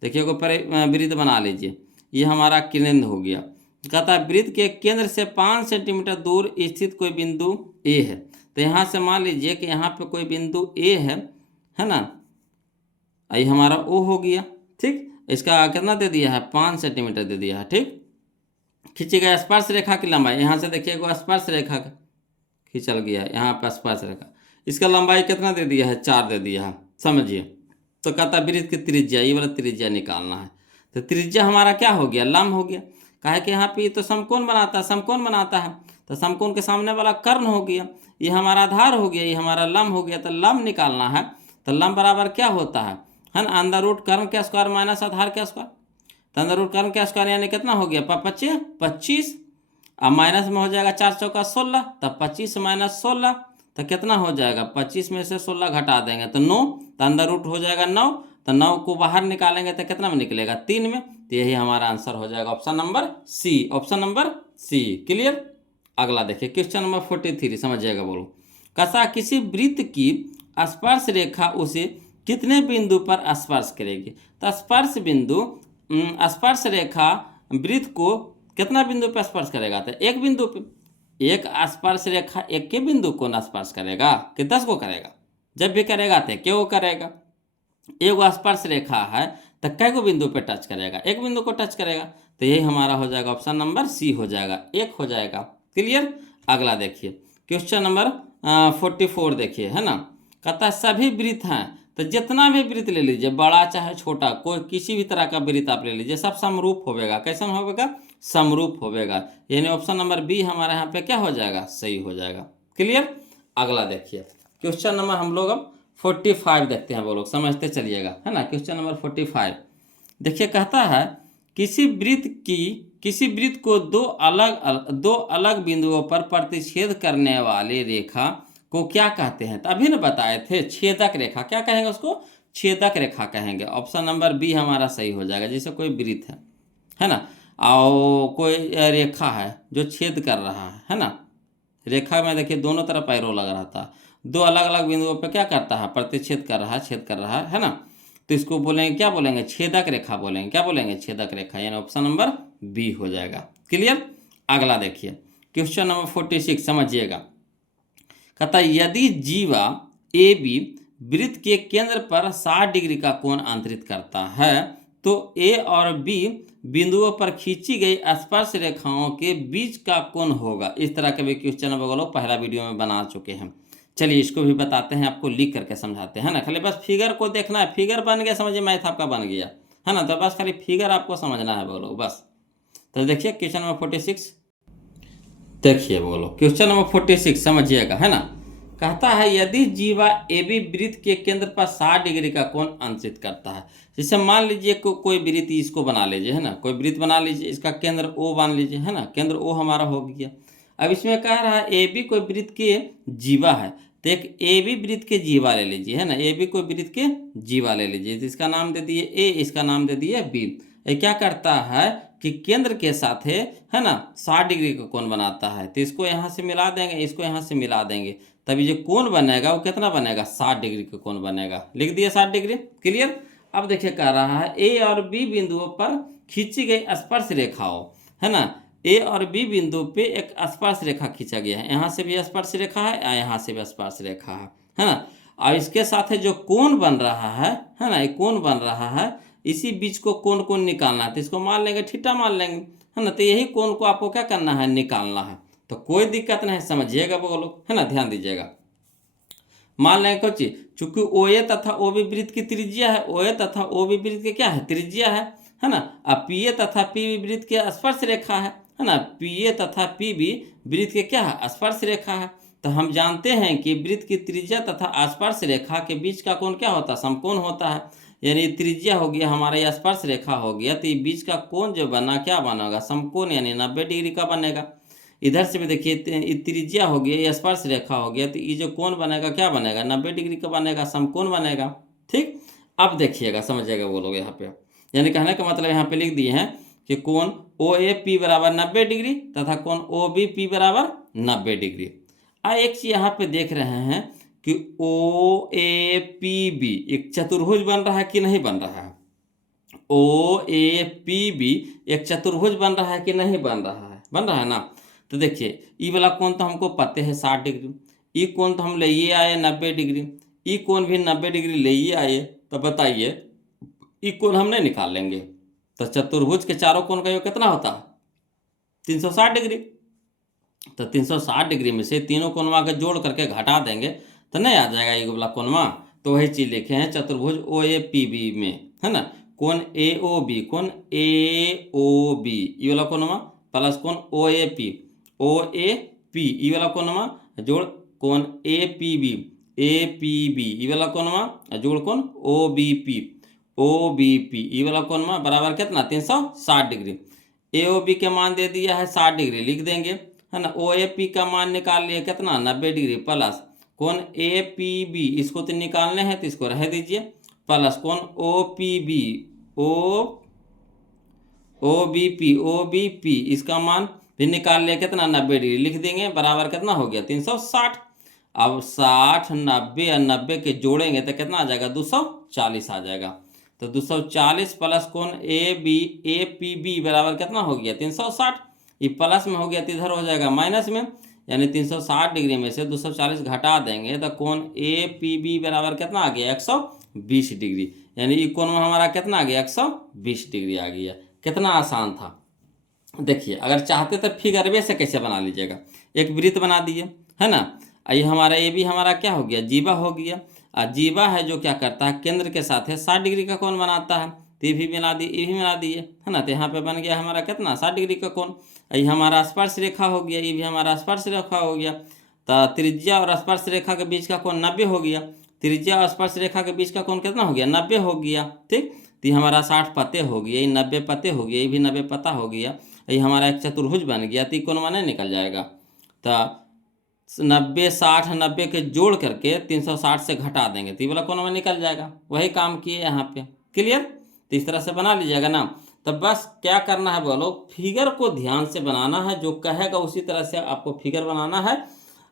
देखिए को पर वृत्त बना लीजिए, ये हमारा केंद्र हो गया। कहता है वृत्त के केंद्र से 5 सेंटीमीटर दूर स्थित कोई बिंदु ए है। तो यहाँ से मान लीजिए कि यहाँ पे कोई बिंदु ए है ना, ये हमारा ओ हो गया। ठीक, इसका कितना दे दिया है 5 सेंटीमीटर दे दिया है। ठीक, खींची गई स्पर्श रेखा की लंबाई, यहाँ से देखिए को स्पर्श रेखा खींचल गया है, यहाँ पर स्पर्श रेखा, इसका लंबाई कितना दे दिया है 4 दे दिया है, समझिए। तो कहता वृत्त की त्रिज्या, ये वाला त्रिज्या निकालना है। तो त्रिज्या हमारा क्या हो गया, लंब हो गया। कहा कि यहाँ पे तो समकोण बनाता है, तो समकोण के सामने वाला कर्ण हो गया, ये हमारा आधार हो गया, ये हमारा लंब हो गया। तो लंब निकालना है, तो लंब बराबर क्या होता है ना, अंडर रूट कर्ण के स्क्वायर माइनस आधार के स्क्वायर। तो अंडर रूट कर्ण के स्क्वायर यानी कितना हो गया 25, अब माइनस में हो जाएगा 4 चौका 16, तब 25 माइनस 16 तो कितना हो जाएगा, 25 में से 16 घटा देंगे तो 9, तो अंदर रूट हो जाएगा 9, तो 9 को बाहर निकालेंगे तो कितना में निकलेगा 3 में। तो यही हमारा आंसर हो जाएगा option number C, option number C. Clear. अगला देखिए क्वेश्चन नंबर 43 समझिएगा, बोलो। कसा किसी वृत्त की स्पर्श रेखा उसे कितने बिंदु पर स्पर्श करेगी। तो स्पर्श रेखा वृत्त को कितना बिंदु पर स्पर्श करेगा, तो एक बिंदु पे। एक स्पर्श रेखा एक के बिंदु को न स्पर्श करेगा कि 10 को करेगा, जब भी करेगा तो क्यों को करेगा। एक स्पर्श रेखा है तो कै को बिंदु पे टच करेगा, एक बिंदु को टच करेगा। तो यही हमारा हो जाएगा ऑप्शन नंबर सी हो जाएगा, 1 हो जाएगा। क्लियर। अगला देखिए क्वेश्चन नंबर 44 देखिए, है ना। कहता है सभी वृत्त हैं, तो जितना भी वृत्त ले लीजिए, बड़ा चाहे छोटा, कोई किसी भी तरह का वृत्त आप ले लीजिए, सब समरूप होवेगा। कैसा होवेगा, समरूप होवेगा। यानी ऑप्शन नंबर बी हमारे यहाँ पे क्या हो जाएगा, सही हो जाएगा। क्लियर। अगला देखिए क्वेश्चन नंबर हम लोग अब 45 देखते हैं, वो लोग समझते चलिएगा, है ना। क्वेश्चन नंबर 45 देखिए, कहता है किसी वृत्त को दो अलग बिंदुओं पर प्रतिच्छेद करने वाली रेखा को क्या कहते हैं। तो अभी न बताए थे छेदक रेखा, क्या कहेंगे उसको, छेदक रेखा कहेंगे। ऑप्शन नंबर बी हमारा सही हो जाएगा। जैसे कोई वृत्त है ना, और कोई रेखा है जो छेद कर रहा है ना। रेखा में देखिए दोनों तरफ पैरों लग रहा था, दो अलग अलग बिंदुओं पर क्या करता है, प्रतिच्छेद कर रहा है, छेद कर रहा है ना। तो इसको बोलेंगे, क्या बोलेंगे, छेदक रेखा बोलेंगे। क्या बोलेंगे, छेदक रेखा, यानी ऑप्शन नंबर बी हो जाएगा। क्लियर। अगला देखिए क्वेश्चन नंबर 46, समझिएगा। कहता है यदि जीवा ए बी वृत्त के केंद्र पर 60 डिग्री का कोण अंतरित करता है तो ए और बी बिंदुओं पर खींची गई स्पर्श रेखाओं के बीच का कोण होगा। इस तरह के भी क्वेश्चन बोलो पहला वीडियो में बना चुके हैं। चलिए इसको भी बताते हैं, आपको लिख करके समझाते हैं ना। खाली बस फिगर को देखना है, फिगर बन गया समझिए, मैथ आपका बन गया है ना। तो बस खाली फिगर आपको समझना है बोलो बस। तो देखिए क्वेश्चन नंबर 46, देखिए बोलो क्वेश्चन नंबर 46 समझिएगा, है ना। कहता है यदि जीवा ए बी वृत्त के केंद्र पर 60 डिग्री का कोण अंतरित करता है। जैसे मान लीजिए कोई वृत्त इसको बना लीजिए, है ना, कोई वृत्त बना लीजिए, इसका केंद्र ओ मान लीजिए, है ना, केंद्र ओ हमारा हो गया। अब इसमें कह रहा है ए बी कोई वृत्त के जीवा है, तो एक ए बी वृत्त के जीवा ले लीजिए, है ना, ए बी कोई वृत्त के जीवा ले लीजिए, तो इसका नाम दे दिए ए, इसका नाम दे दिए बी। ये क्या करता है कि केंद्र के साथ है ना 60 डिग्री का कोण बनाता है। तो इसको यहाँ से मिला देंगे, इसको यहाँ से मिला देंगे, तभी जो कोण बनेगा वो कितना बनेगा, 60 डिग्री का कोण बनेगा। लिख दिया 60 डिग्री। क्लियर। अब देखिए कह रहा है ए और बी बिंदुओं पर खींची गई स्पर्श रेखाओं, है ना, ए और बी बिंदु पे एक स्पर्श रेखा खींचा गया है। यहाँ से भी स्पर्श रेखा है, यहाँ से भी स्पर्श रेखा है ना। और इसके साथ जो कोण बन रहा है ना, ये कोण बन रहा है, इसी बीच को कोण को निकालना है। तो इसको मान लेंगे थीटा मान लेंगे, है ना। तो यही कोण को आपको क्या करना है, निकालना है। तो कोई दिक्कत नहीं, समझिएगा बोलो, है ना, ध्यान दीजिएगा। मान लेंगे कुछ, चूंकि ओ ए तथा ओ बी वृत्त की त्रिज्या है, ओ ए तथा ओ बी वृत्त की क्या है, त्रिज्या है ना। अब पी ए तथा पी बी वृत्त के स्पर्श रेखा है ना, पी ए तथा पी बी वृत्त के क्या है, स्पर्श रेखा है। तो हम जानते हैं कि वृत्त की त्रिज्या तथा स्पर्श रेखा के बीच का कोण क्या होता है, समकोण होता है। यानी त्रिज्या हो गया हमारा, यह स्पर्श रेखा हो गया, तो बीच का कोण जो बना क्या बनेगा, समकोण, यानी 90 डिग्री का बनेगा। इधर से भी देखिए त्रिज्या हो गया, यह स्पर्श रेखा हो गया, तो ये जो कोण बनेगा क्या बनेगा, 90 डिग्री का बनेगा, समकोण बनेगा। ठीक। अब देखिएगा, समझिएगा बोलोगे यहाँ पे, यानी कहने का मतलब यहाँ पे लिख दिए हैं कि कोण ओ ए पी बराबर 90 डिग्री तथा कोण ओ बी पी बराबर 90 डिग्री। एक चीज यहाँ पे देख रहे हैं कि ओ ए पी बी एक चतुर्भुज बन रहा है कि नहीं बन रहा है, ओ ए पी बी एक चतुर्भुज बन रहा है कि नहीं बन रहा है, बन रहा है ना। तो देखिए ई वाला कोण तो हमको पते है 60 डिग्री, ई कोण तो हम ले ये आए 90 डिग्री, ई कोण भी 90 डिग्री ले ये आए। तो बताइए ई कोण हम नहीं निकाल लेंगे, तो चतुर्भुज के चारों कोण का योग कितना होता है, 360 डिग्री। तो 360 डिग्री में से तीनों कोणवा के जोड़ करके घटा देंगे तो नहीं आ जाएगा ये वाला कोणवा। तो वही चीज लिखे हैं चतुर्भुज ओ ए पी बी में, है ना, कोण ए ओ बी, कोण ए ओ बी ये वाला कोणवा प्लस कोण ओ A P, O A P ये वाला कोणवा जोड़ कोण A P B, A P B ये वाला कोणवा जोड़ कोण O B P, O B P ये वाला कोणवा बराबर कितना 360 डिग्री। ए ओ बी के मान दे दिया है 60 डिग्री, लिख देंगे, है ना। ओ ए पी का मान निकाल लिया कितना 90 डिग्री, प्लस कोण ए पी बी इसको तो निकालने हैं तो इसको रह दीजिए, प्लस कोण O P B, O B P, O B P इसका मान भी निकाल लिया कितना 90 डिग्री, लिख देंगे, बराबर कितना हो गया 360। अब 60 90 और 90 के जोड़ेंगे तो कितना आ जाएगा 240 आ जाएगा। तो 240 प्लस कोण ए पी बी बराबर कितना हो गया 360। ये प्लस में हो गया तो इधर हो जाएगा माइनस में, यानी 360 डिग्री में से 240 घटा देंगे तो कोण ए पी बी बराबर कितना आ गया 120 डिग्री, यानी ये कोण में हमारा कितना आ गया 120 डिग्री आ गया। कितना आसान था। देखिए अगर चाहते तो फिगर वे से कैसे बना लीजिएगा, एक वृत्त बना दिए, है ना। ये हमारा ये भी हमारा क्या हो गया, जीवा हो गया। जीवा है जो क्या करता है केंद्र के साथ है 60 डिग्री का कोण बनाता है, तो ये भी मिला दिए, ये भी मिला दिए, है ना। तो यहाँ पे बन गया हमारा कितना 60 डिग्री का कोण। ये हमारा स्पर्श रेखा हो गया, ये भी हमारा स्पर्श रेखा हो गया। तो त्रिज्या और स्पर्श रेखा के बीच का कोण 90 हो गया, त्रिज्या और स्पर्श रेखा के बीच का कोण कितना हो गया 90 हो गया। ठीक। तो ये हमारा 60 पते हो गया, ये 90 पते हो गया, ये भी 90 पता हो गया, ये हमारा एक चतुर्भुज बन गया। तो कोण माने निकल जाएगा। तो 90 60 90 के जोड़ करके 360 से घटा देंगे तो ये वाला कोण में निकल जाएगा। वही काम किए यहाँ पे। क्लियर। तो इस तरह से बना लीजिएगा ना। तो बस क्या करना है बोलो, फिगर को ध्यान से बनाना है, जो कहेगा उसी तरह से आपको फिगर बनाना है।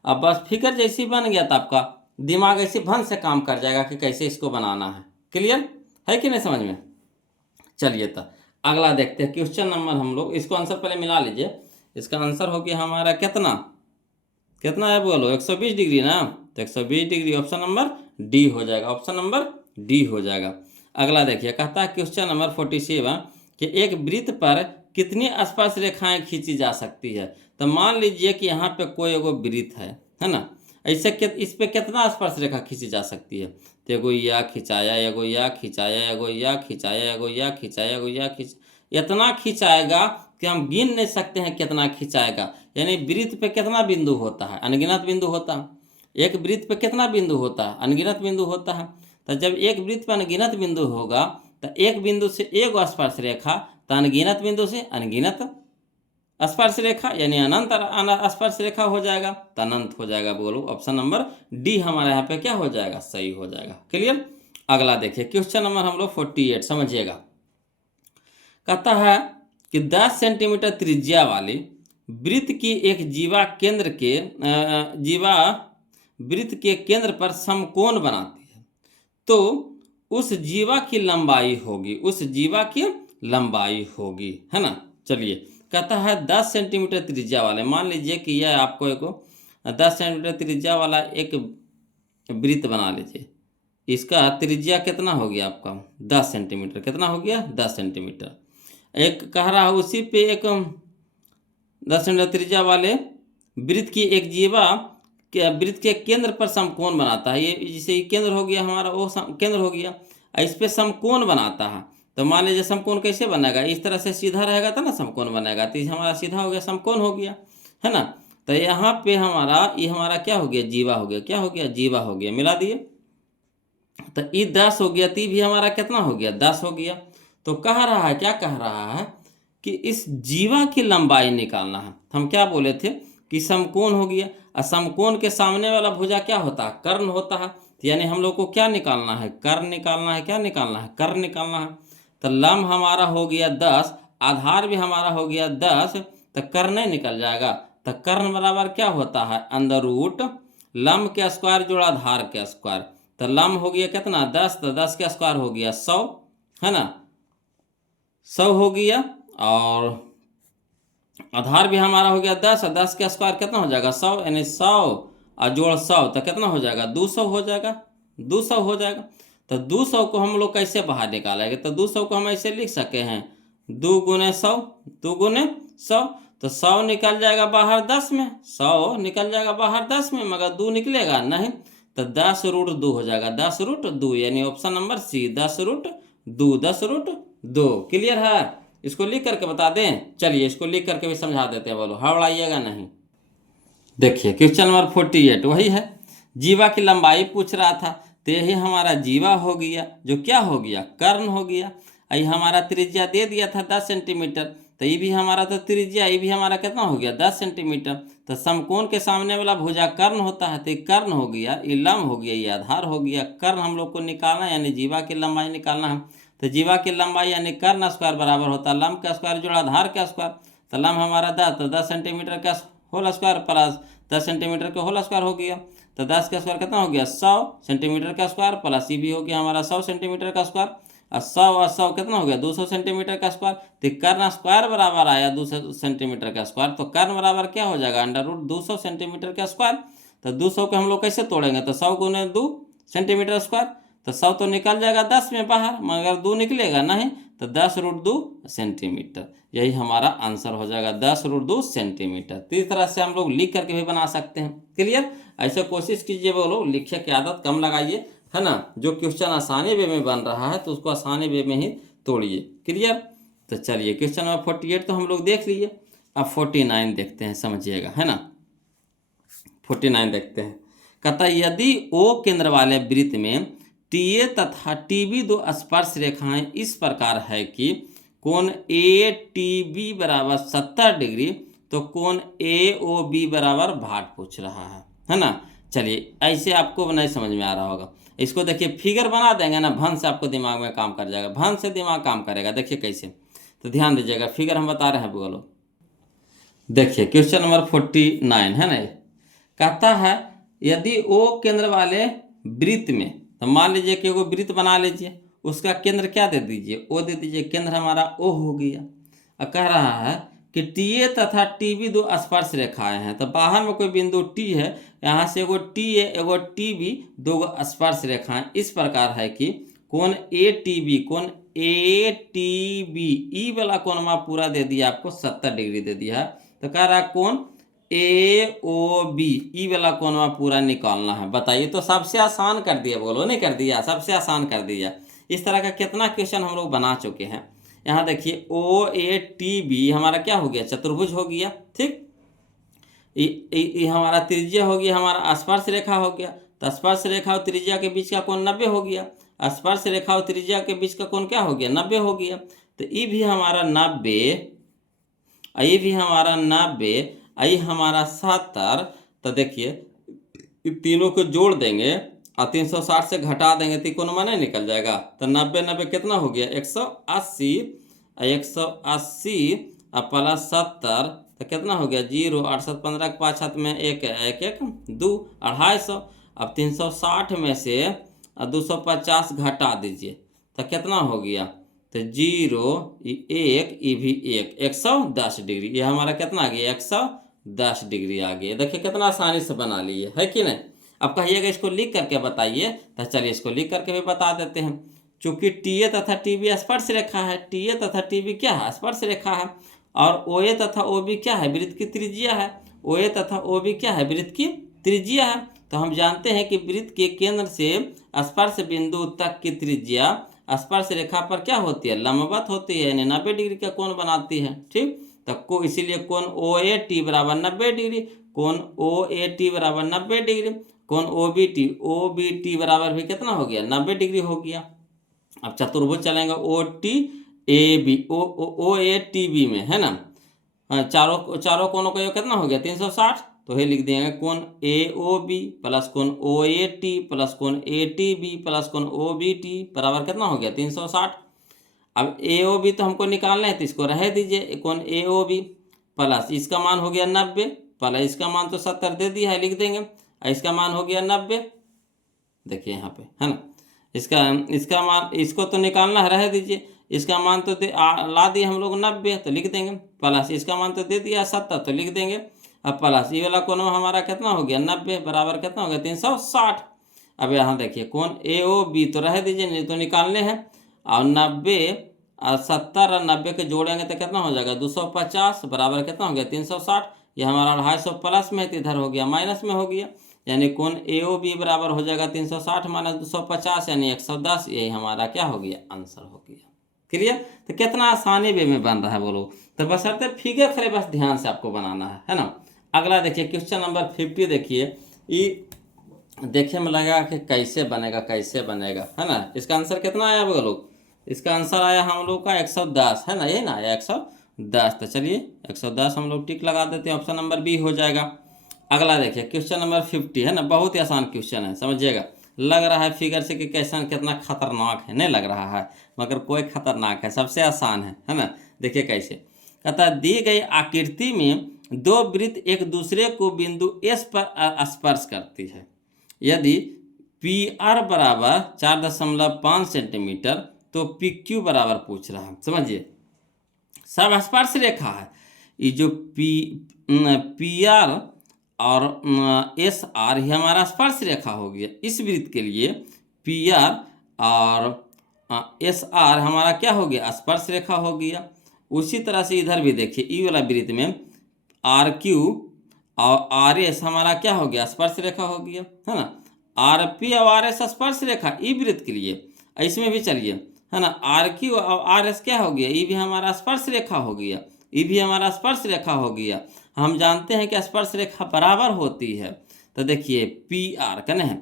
अब बस फिगर जैसी बन गया तो आपका दिमाग ऐसे भन से काम कर जाएगा कि कैसे इसको बनाना है। क्लियर है कि नहीं समझ में। चलिए तो अगला देखते हैं क्वेश्चन नंबर, हम लोग इसको आंसर पहले मिला लीजिए। इसका आंसर हो गया हमारा कितना, कितना है बोलो, 120 डिग्री ना। तो 120 डिग्री ऑप्शन नंबर डी हो जाएगा, ऑप्शन नंबर डी हो जाएगा। अगला देखिए, कहता है क्वेश्चन नंबर 47 कि एक वृत्त पर कितनी स्पर्श रेखाएं खींची जा सकती है। तो मान लीजिए कि यहाँ पे कोई एगो वृत्त है ना, ऐसे इस पे कितना स्पर्श रेखा खींची जा सकती है। तो एगो या खिंचाया, एगो या खिंचाया, एगो या खिंचाया, एगो या खिंचाया, एगो या खिंच, इतना खिंचाएगा कि हम गिन नहीं सकते हैं कितना खिंचाएगा। यानी वृत्त पे कितना बिंदु होता है, अनगिनत बिंदु होता है। एक वृत्त पे कितना बिंदु होता है, अनगिनत बिंदु होता है। तो जब एक वृत्त पर अनगिनत बिंदु होगा तो एक बिंदु से एक स्पर्श रेखा, तो अनगिनत बिंदु से अनगिनत स्पर्श रेखा यानी अनंत स्पर्श रेखा हो जाएगा, तो अनंत हो जाएगा। बोलो ऑप्शन नंबर डी हमारा यहाँ पे क्या हो जाएगा, सही हो जाएगा। क्लियर। अगला देखिए क्वेश्चन नंबर हम लोग 48 समझिएगा। कहता है कि 10 सेंटीमीटर त्रिज्या वाली वृत्त की एक जीवा वृत्त के केंद्र पर समकोण बनाती है, तो उस जीवा की लंबाई होगी, उस जीवा की लंबाई होगी, है ना। चलिए, कहता है 10 सेंटीमीटर त्रिज्या वाले, मान लीजिए कि यह आपको एक 10 सेंटीमीटर त्रिज्या वाला एक वृत्त बना लीजिए। इसका त्रिज्या कितना हो गया आपका, 10 सेंटीमीटर। कितना हो गया, 10 सेंटीमीटर। एक कह रहा है उसी पे एक 10 सेंटीमीटर त्रिज्या वाले वृत्त की एक जीवा वृत्त के केंद्र पर समकोण बनाता है। ये जैसे ये केंद्र हो गया हमारा, वो केंद्र हो गया, इस पे समकोण बनाता है। तो मान लीजिए समकोण कैसे बनेगा, इस तरह से सीधा रहेगा तो ना समकोण बनेगा, तो हमारा सीधा हो गया, समकोण हो गया, है ना। तो यहाँ पे हमारा ये हमारा क्या हो गया, जीवा हो गया, क्या हो गया, जीवा हो गया, मिला दिए। तो ये 10 हो गया, ती भी हमारा कितना हो गया, 10 हो गया। तो कह रहा है, क्या कह रहा है कि इस जीवा की लंबाई निकालना है। हम क्या बोले थे कि समकोण हो गया, और समकोण के सामने वाला भुजा क्या होता है, कर्ण होता है। तो यानी हम लोग को क्या निकालना है, कर्ण निकालना है, क्या निकालना है, कर्ण निकालना है। तो लंब हमारा हो गया 10, आधार भी हमारा हो गया 10, तो कर्ण निकल जाएगा। तो कर्ण बराबर क्या होता है, अंडर रूट लंब के स्क्वायर जोड़ा आधार के स्क्वायर। तो लंब हो गया कितना, 10, तो 10 के स्क्वायर हो गया 100, है ना, 100 हो गया। और आधार भी हमारा हो गया 10, और 10 के स्क्वायर कितना हो जाएगा, 100, यानी 100 और जोड़ 100 तो कितना हो जाएगा, 200 हो जाएगा, 200 हो जाएगा। तो 200 को हम लोग कैसे बाहर निकालेंगे, तो 200 को हम ऐसे लिख सके हैं, 2 गुने 100, 2 गुने 100, तो 100 निकल जाएगा बाहर 10 में, 100 निकल जाएगा बाहर 10 में, मगर 2 निकलेगा नहीं। तो 10 रूट 2 हो जाएगा, 10 रूट 2, यानी option number C 10 root 2, 10 root 2। Clear है। इसको लिख करके बता दें, चलिए इसको लिख करके भी समझा देते हैं, बोलो हड़बड़ाइएगा नहीं। देखिए क्वेश्चन नंबर 48 वही है, जीवा की लंबाई पूछ रहा था। तो यही हमारा जीवा हो गया, जो क्या हो गया, कर्ण हो गया। ये हमारा त्रिज्या दे दिया था 10 सेंटीमीटर, तो ये भी हमारा तो त्रिज्या, ये भी हमारा कितना हो गया, 10 सेंटीमीटर। तो समकोण के सामने वाला भुजा कर्ण होता है, तो ये कर्ण हो गया, ये लंब हो गया, ये आधार हो गया। कर्ण हम लोग को निकालना है, यानी जीवा की लंबाई निकालना है। तो जीवा की लंबाई यानी कर्ण स्क्वायर बराबर होता है लंब का स्क्वायर जोड़ा आधार का स्क्वायर। तो लंब हमारा 10, तो 10 सेंटीमीटर का होल स्क्वायर प्लस 10 सेंटीमीटर का होल स्क्वायर हो गया। तो 10 का स्क्वायर कितना हो गया, 100 सेंटीमीटर का स्क्वायर, प्लस ये भी हो गया हमारा 100 सेंटीमीटर का स्क्वायर, और 100 और 100 कितना हो गया, 200 सेंटीमीटर का स्क्वायर। तो कर्ण स्क्वायर बराबर आया 200 सेंटीमीटर का स्क्वायर। तो कर्ण बराबर क्या हो जाएगा, अंडर रूट 200 सेंटीमीटर का स्क्वायर। तो 200 को हम लोग कैसे तोड़ेंगे, तो 100 गुने 2 सेंटीमीटर स्क्वायर। तो 100 तो निकल जाएगा 10 में बाहर, मगर 2 निकलेगा नहीं, तो 10 रूट 2 सेंटीमीटर, यही हमारा आंसर हो जाएगा, 10 रूट 2 सेंटीमीटर। तो इस तरह से हम लोग लिख करके भी बना सकते हैं। क्लियर। ऐसे कोशिश कीजिए बोलो, लिखने की आदत कम लगाइए, है ना। जो क्वेश्चन आसानी वे में बन रहा है तो उसको आसानी वे में ही तोड़िए। क्लियर। तो चलिए क्वेश्चन नंबर 48 तो हम लोग देख लिए, अब 49 देखते हैं, समझिएगा, है ना। 49 देखते हैं। कहता यदि ओ केंद्र वाले वृत्त में टीए तथा टीबी दो स्पर्श रेखाएं इस प्रकार है कि कोण ए टी बी बराबर 70 डिग्री, तो कोण ए ओ बी बराबर 60 पूछ रहा है ना। चलिए ऐसे आपको नहीं समझ में आ रहा होगा, इसको देखिए फिगर बना देंगे ना, भन से आपको दिमाग में काम कर जाएगा, भन से दिमाग काम करेगा। देखिए कैसे, तो ध्यान दीजिएगा, फिगर हम बता रहे हैं, बोलो। देखिए क्वेश्चन नंबर 49 है ना, कहता है यदि ओ केंद्र वाले वृत्त में, तो मान लीजिए कि वो वृत्त बना लीजिए, उसका केंद्र क्या दे दीजिए, ओ दे दीजिए, केंद्र हमारा ओ हो गया। अब कह रहा है कि टी ए तथा टी बी दो स्पर्श रेखाएं हैं, तो बाहर में कोई बिंदु टी है, यहाँ से एगो टी ए एगो टी बी, दो स्पर्श रेखाएं इस प्रकार है कि कोण ए टी बी, कोण ए टी बी, ई वाला कोण पूरा दे दिया आपको 70 डिग्री दे दिया है। तो कह रहा है कोण ए ओ बी, ई वाला कोण पूरा निकालना है। बताइए, तो सबसे आसान कर दिया, बोलो नहीं कर दिया, सबसे आसान कर दिया। इस तरह का कितना क्वेश्चन हम लोग बना चुके हैं। यहाँ देखिए ओ ए टी बी हमारा क्या हो गया, चतुर्भुज हो गया, ठीक। ये हमारा त्रिज्या हो गया, हमारा स्पर्श रेखा हो गया, तो स्पर्श रेखा और त्रिज्या के बीच का कोण 90 हो गया। स्पर्श रेखा और त्रिज्या के बीच का कोण क्या हो गया, 90 हो गया। तो ये भी हमारा 90, ये भी हमारा 90, ये हमारा 70। तो देखिए तीनों को जोड़ देंगे और 360 से घटा देंगे तो कोण नहीं निकल जाएगा। तो 90 90 कितना हो गया, 180, 180 और प्लस 70 तो कितना हो गया, 0, 8 7 15 के 5 हाथ में 1 1 1 2, 250। अब 360 में से 250 घटा दीजिए तो कितना हो गया, तो 0 1 ये भी 1, 110 डिग्री। ये हमारा कितना आ गया, 110 डिग्री आ गया। देखिए कितना आसानी से बना लिए, है कि नहीं। अब कहिएगा इसको लिख करके बताइए, तो चलिए इसको लिख करके भी बता देते हैं। चूंकि टी ए तथा टी बी स्पर्श रेखा है, टी ए तथा टी बी क्या है, स्पर्श रेखा है, और ओ ए तथा ओ बी क्या है, वृत्त की त्रिज्या है। ओ ए तथा ओ बी क्या है, वृत्त की त्रिज्या है। तो हम जानते हैं कि वृत्त के केंद्र से स्पर्श बिंदु तक की त्रिज्या स्पर्श रेखा पर क्या होती है, लंबवत होती है, यानी 90 डिग्री का कोण बनाती है, ठीक। तो इसीलिए कोण ओ ए टी बराबर 90 डिग्री, कोण ओ ए टी बराबर 90 डिग्री, कोण ओ बी टी बराबर भी कितना हो गया, 90 डिग्री हो गया। अब चतुर्भुज चलेंगे O T A B, O A T B में, है ना। चारों कोणों का योग कितना हो गया, 360। तो ये लिख देंगे कोण ए ओ बी प्लस कोण ओ ए टी प्लस कोण ए टी बी प्लस कोण ओ बी टी बराबर कितना हो गया, 360। अब ए ओ बी तो हमको निकालना है, तो इसको रह दीजिए, कोण ए ओ बी प्लस इसका मान हो गया 90 प्लस इसका मान तो 70 दे दिया है, लिख देंगे, इसका मान हो गया 90। देखिए यहाँ पे, है ना, इसका मान, इसको तो निकालना है, रह दीजिए, इसका मान तो ला दिए हम लोग 90 तो लिख देंगे, प्लस इसका मान तो दे दिया 70 तो लिख देंगे। अब प्लस ये वाला कोण हमारा कितना हो गया, 90 बराबर कितना हो गया, 360। अब यहाँ देखिए कोण ए ओ बी तो रह दीजिए, नहीं तो निकालने हैं, और 90 और 70 और 90 के जोड़ेंगे तो कितना हो जाएगा, 250 बराबर कितना हो गया, 360। ये हमारा 250 प्लस में है, इधर हो गया माइनस में हो गया, यानी कोण ए ओ बी बराबर हो जाएगा 360 माइनस 250 यानी 110। यही हमारा क्या हो गया, आंसर हो गया। क्लियर। तो कितना आसानी वे में बन रहा है बोलो। तो बशर्ते फिगर खड़े बस ध्यान से आपको बनाना है ना। अगला देखिए क्वेश्चन नंबर 50। देखिए ये देखने में लगा कि कैसे बनेगा कैसे बनेगा, है ना। इसका आंसर कितना आया बोलो, इसका आंसर आया हम लोग का 110, है ना, यही ना आया 110। तो चलिए 110 हम लोग टिक लगा देते हैं, ऑप्शन नंबर बी हो जाएगा। अगला देखिए क्वेश्चन नंबर 50, है ना, बहुत ही आसान क्वेश्चन है, समझिएगा। लग रहा है फिगर से कि क्वेश्चन कितना खतरनाक है, नहीं लग रहा है, मगर कोई खतरनाक है, सबसे आसान है ना। देखिए कैसे कहता है, दी गई आकृति में दो वृत्त एक दूसरे को बिंदु एस पर स्पर्श करती है। यदि पी आर बराबर 4.5 सेंटीमीटर तो पी क्यू बराबर पूछ रहा है, समझिए। सब स्पर्श रेखा है, ये जो पी आर और एस आर ही हमारा स्पर्श रेखा हो गया। इस वृत्त के लिए पी आर और एस आर हमारा क्या हो गया, स्पर्श रेखा हो गया। उसी तरह से इधर भी देखिए, ई वाला वृत्त में आर क्यू और आर एस हमारा क्या हो गया, स्पर्श रेखा हो गया, है ना। आर पी और आर एस स्पर्श रेखा ई वृत्त के लिए, इसमें भी चलिए, है ना, आर क्यू और आर एस क्या हो गया, ये भी हमारा स्पर्श रेखा हो गया, ये भी हमारा स्पर्श रेखा हो गया। हम जानते हैं कि स्पर्श रेखा बराबर होती है। तो देखिए पी आर कहने हैं,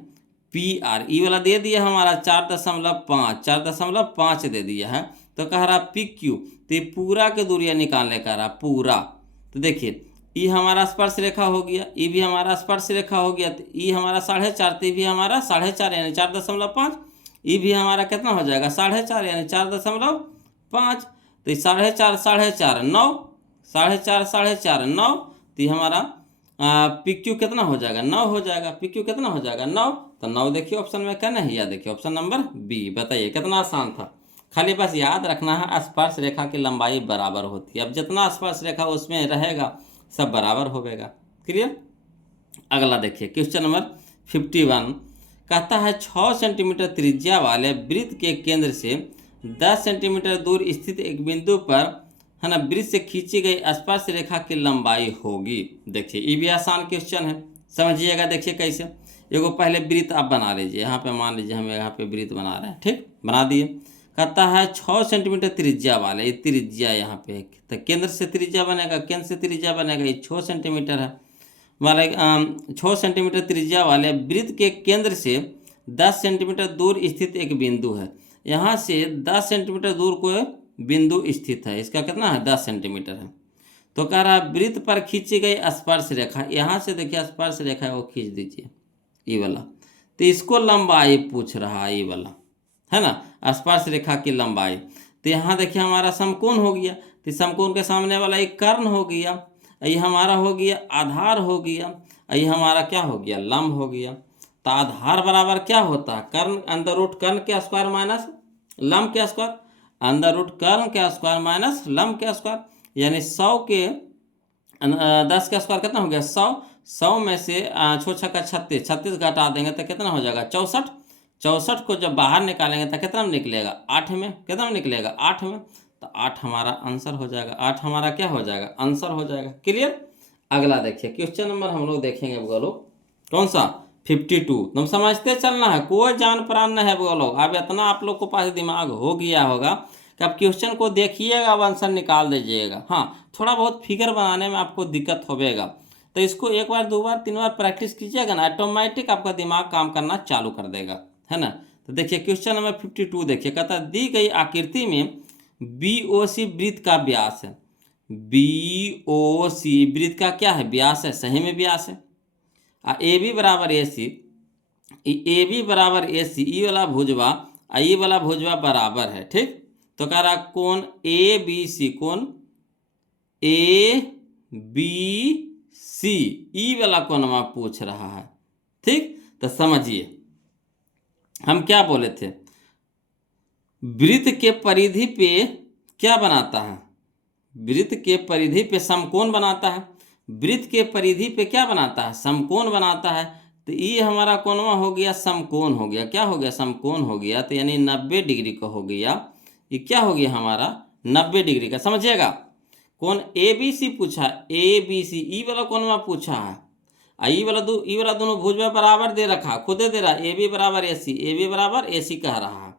पी आर ई वाला दे दिया हमारा 4.5 दे दिया है। तो कह रहा पी क्यू, तो ये पूरा के दूरिया निकालने कह रहा पूरा। तो देखिए ई हमारा स्पर्श रेखा हो गया, ई भी हमारा स्पर्श रेखा हो गया। तो ई हमारा 4.5, तो भी हमारा 4.5 यानी 4.5, ई भी हमारा कितना हो जाएगा 4.5 यानी 4.5। तो 4.5 9, 4.5 9, तो हमारा पी क्यू कितना हो जाएगा, 9 हो जाएगा। पी क्यू कितना हो जाएगा, 9। तो 9 देखिए ऑप्शन में क्या नहीं, या देखिए ऑप्शन नंबर बी। बताइए कितना आसान था। खाली बस याद रखना है स्पर्श रेखा की लंबाई बराबर होती है। अब जितना स्पर्श रेखा उसमें रहेगा सब बराबर होगा। क्लियर। अगला देखिए क्वेश्चन नंबर 51 कहता है 6 सेंटीमीटर त्रिज्या वाले वृत्त के केंद्र से 10 सेंटीमीटर दूर स्थित एक बिंदु पर है ना वृत्त से खींची गई स्पर्श रेखा की लंबाई होगी। देखिए ये भी आसान क्वेश्चन है, समझिएगा। देखिए कैसे, एगो पहले वृत्त आप बना लीजिए। यहाँ पे मान लीजिए हम यहाँ पे वृत्त बना रहे हैं, ठीक, बना दिए। कहता है 6 सेंटीमीटर त्रिज्या वाले, ये त्रिज्या यहाँ पे तो केंद्र से त्रिज्या बनेगा, केंद्र से त्रिज्या बनेगा, ये 6 सेंटीमीटर है वाले 6 सेंटीमीटर त्रिज्या वाले वृत्त के केंद्र से 10 सेंटीमीटर दूर स्थित एक बिंदु है। यहाँ से 10 सेंटीमीटर दूर कोई बिंदु स्थित है, इसका कितना है 10 सेंटीमीटर है। तो कह रहा है वृत्त पर खींची गई स्पर्श रेखा, यहाँ से देखिए स्पर्श रेखा है वो खींच दीजिए ये वाला। तो इसको लंबाई पूछ रहा है ये वाला, है ना, स्पर्श रेखा की लंबाई। तो यहाँ देखिए हमारा समकोण हो गया, तो समकोण के सामने वाला एक कर्ण हो गया, ये हमारा हो गया आधार हो गया, ये हमारा क्या हो गया लंब हो गया। तो आधार बराबर क्या होता है, कर्ण अंडर रूट कर्ण के स्क्वायर माइनस लंब के स्क्वायर, अंडर रूट कर्ण के स्क्वायर माइनस लंब के स्क्वायर, यानी 100 के 10 का स्क्वायर कितना हो गया 100। 100 में से 6 छक्का 36, 36 घटा देंगे तो कितना हो जाएगा 64। 64 को जब बाहर निकालेंगे तो कितना में निकलेगा 8 में, कितना में निकलेगा 8 में। तो 8 हमारा आंसर हो जाएगा, 8 हमारा क्या हो जाएगा आंसर हो जाएगा। क्लियर। अगला देखिए क्वेश्चन नंबर हम लोग देखेंगे बोलो कौन सा 52। तुम समझते चलना है, कोई जान प्राण नहीं है बोलो। अब इतना आप लोग को पास दिमाग हो गया होगा कि आप क्वेश्चन को देखिएगा अब आंसर निकाल दीजिएगा। हाँ थोड़ा बहुत फिगर बनाने में आपको दिक्कत होगा, तो इसको एक बार 2 बार 3 बार प्रैक्टिस कीजिएगा ना, ऑटोमेटिक आपका दिमाग काम करना चालू कर देगा, है ना। तो देखिए क्वेश्चन नंबर 52 देखिए, कहता दी गई आकृति में BOC वृत्त का व्यास है। BOC वृत्त का क्या है व्यास है, सही में व्यास है। AB बराबर AC, AB बराबर AC, ई वाला भुजवा ई वाला भुजवा बराबर है, ठीक। तो कह रहा कोण ABC, कोण ABC ई वाला कोणवा पूछ रहा है, ठीक। तो समझिए हम क्या बोले थे, वृत्त के परिधि पे क्या बनाता है, वृत्त के परिधि पे समकोण बनाता है। वृत्त के परिधि पे क्या बनाता है समकोण बनाता है। तो ये हमारा कोणवा हो गया समकोण हो गया, क्या हो गया समकोण हो गया। तो यानी 90 डिग्री का हो गया, ये क्या हो गया हमारा 90 डिग्री का। समझिएगा कोण ABC पूछा, ABC ई वाला कोणवा पूछा है, ई वाला दोनों भुजवा बराबर दे रखा, खुदे दे रहा AB बराबर AC, AB बराबर AC कह रहा है।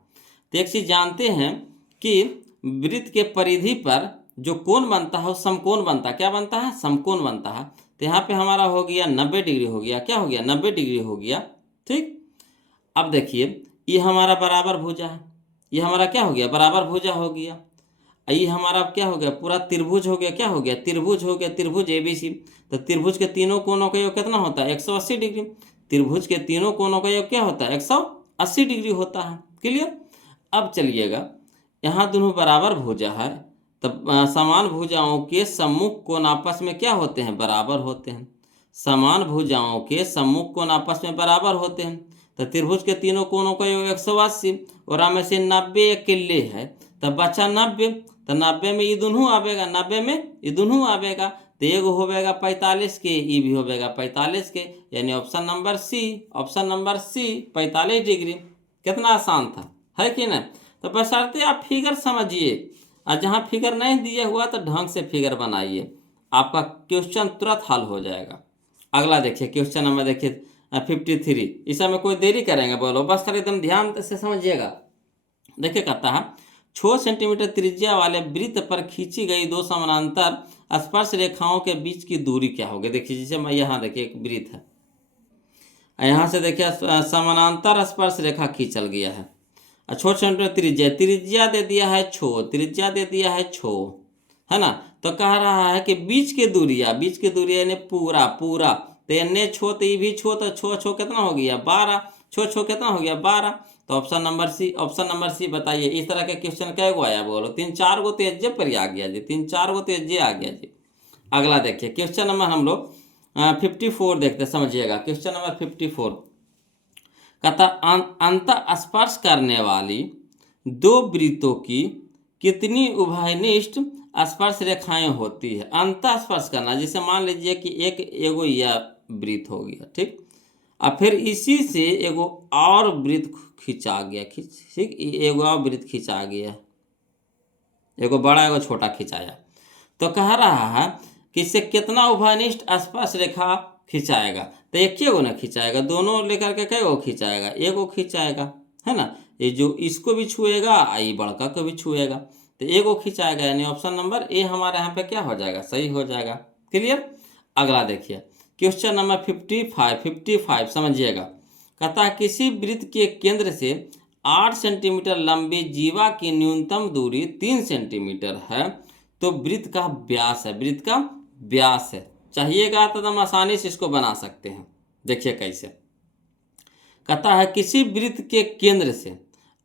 तो एक चीज जानते हैं कि वृत्त के परिधि पर जो कोण बनता है वो समकोण बनता है, क्या बनता है समकोण बनता है। तो यहाँ पे हमारा हो गया 90 डिग्री हो गया, क्या हो गया 90 डिग्री हो गया, ठीक। अब देखिए ये हमारा बराबर भुजा है, ये हमारा क्या हो गया बराबर भुजा हो गया। ये हमारा क्या हो गया पूरा त्रिभुज हो गया, क्या हो गया त्रिभुज हो गया, त्रिभुज ABC। तो त्रिभुज के तीनों कोणों का योग कितना होता है 180 डिग्री। त्रिभुज के तीनों कोणों का योग क्या होता है 180 डिग्री होता है। क्लियर। अब चलिएगा यहाँ दोनों बराबर भुजा है, तब समान भुजाओं के सम्मुख कोण आपस में क्या होते हैं बराबर होते हैं। समान भुजाओं के सम्मुख कोण आपस में बराबर होते हैं। तो त्रिभुज के तीनों कोणों का योग 180 और में से 90 अकेले है, तब बचा 90। तो 90 में ये दोनों आवेगा, 90 में ये दोनों आवेगा। तो एगो होवेगा 45 के, ये भी होवेगा 45 के, यानी option number C, option number C 45 degree. कितना आसान था, है कि नहीं। तो बशर्ते आप फिगर समझिए, और जहाँ फिगर नहीं दिया हुआ तो ढंग से फिगर बनाइए, आपका क्वेश्चन तुरंत हल हो जाएगा। अगला देखिए क्वेश्चन नंबर देखिए 53। इस समय कोई देरी करेंगे बोलो, बस खाली एकदम ध्यान से समझिएगा। देखिए कहता है 6 सेंटीमीटर त्रिज्या वाले वृत्त पर खींची गई 2 समानांतर स्पर्श रेखाओं के बीच की दूरी क्या होगी। देखिए जैसे मैं यहाँ देखिए एक वृत्त है, यहाँ से देखिए समानांतर स्पर्श रेखा खींचल गया है, 6 सेंटीमीटर त्रिज्या दे दिया है 6, त्रिज्या दे दिया है 6, है ना। तो कह रहा है कि बीच के दूरिया यानी पूरा तो एने 6 तो ये भी 6, तो 6 कितना हो गया 12, 6 कितना हो गया 12। तो option number C, option number C बताइए। इस तरह के क्वेश्चन कै गो आया बोलो, 3-4 गो तो एज्जे पर आ गया जी, 3-4 गो तो एज्जे आ गया जी। अगला देखिए क्वेश्चन नंबर हम लोग 54 देखते हैं, समझिएगा क्वेश्चन नंबर 54। कहता अंत स्पर्श करने वाली दो वृत्तों की कितनी उभयनिष्ठ स्पर्श रेखाएं होती है। अंत स्पर्श करना, जैसे मान लीजिए कि एक एगो यह वृत्त हो गया, ठीक, और फिर इसी से एगो और वृत्त खिंचा गया, ठीक, एगो और वृत्त खिंचा गया, एगो बड़ा एगो छोटा खिंचाया, तो कह रहा है कि इससे कितना उभयनिष्ठ स्पर्श रेखा खिंचाएगा। तो एक ही गो ना खिंचाएगा, दोनों लेकर के कई गो खिंचाएगा, एगो खिंचाएगा, है ना, ये जो इसको भी छुएगा ये बड़का को भी छुएगा, तो एगो खिंचाएगा, यानी ऑप्शन नंबर ए हमारे यहाँ पे क्या हो जाएगा, सही हो जाएगा। क्लियर। अगला देखिए क्वेश्चन नंबर 55 समझिएगा। कहता है किसी वृत्त के केंद्र से 8 सेंटीमीटर लंबी जीवा की न्यूनतम दूरी 3 सेंटीमीटर है, तो वृत्त का व्यास है, वृत्त का व्यास है चाहिएगा, तो हम आसानी से इसको बना सकते हैं। देखिए कैसे। कहता है किसी वृत्त के केंद्र से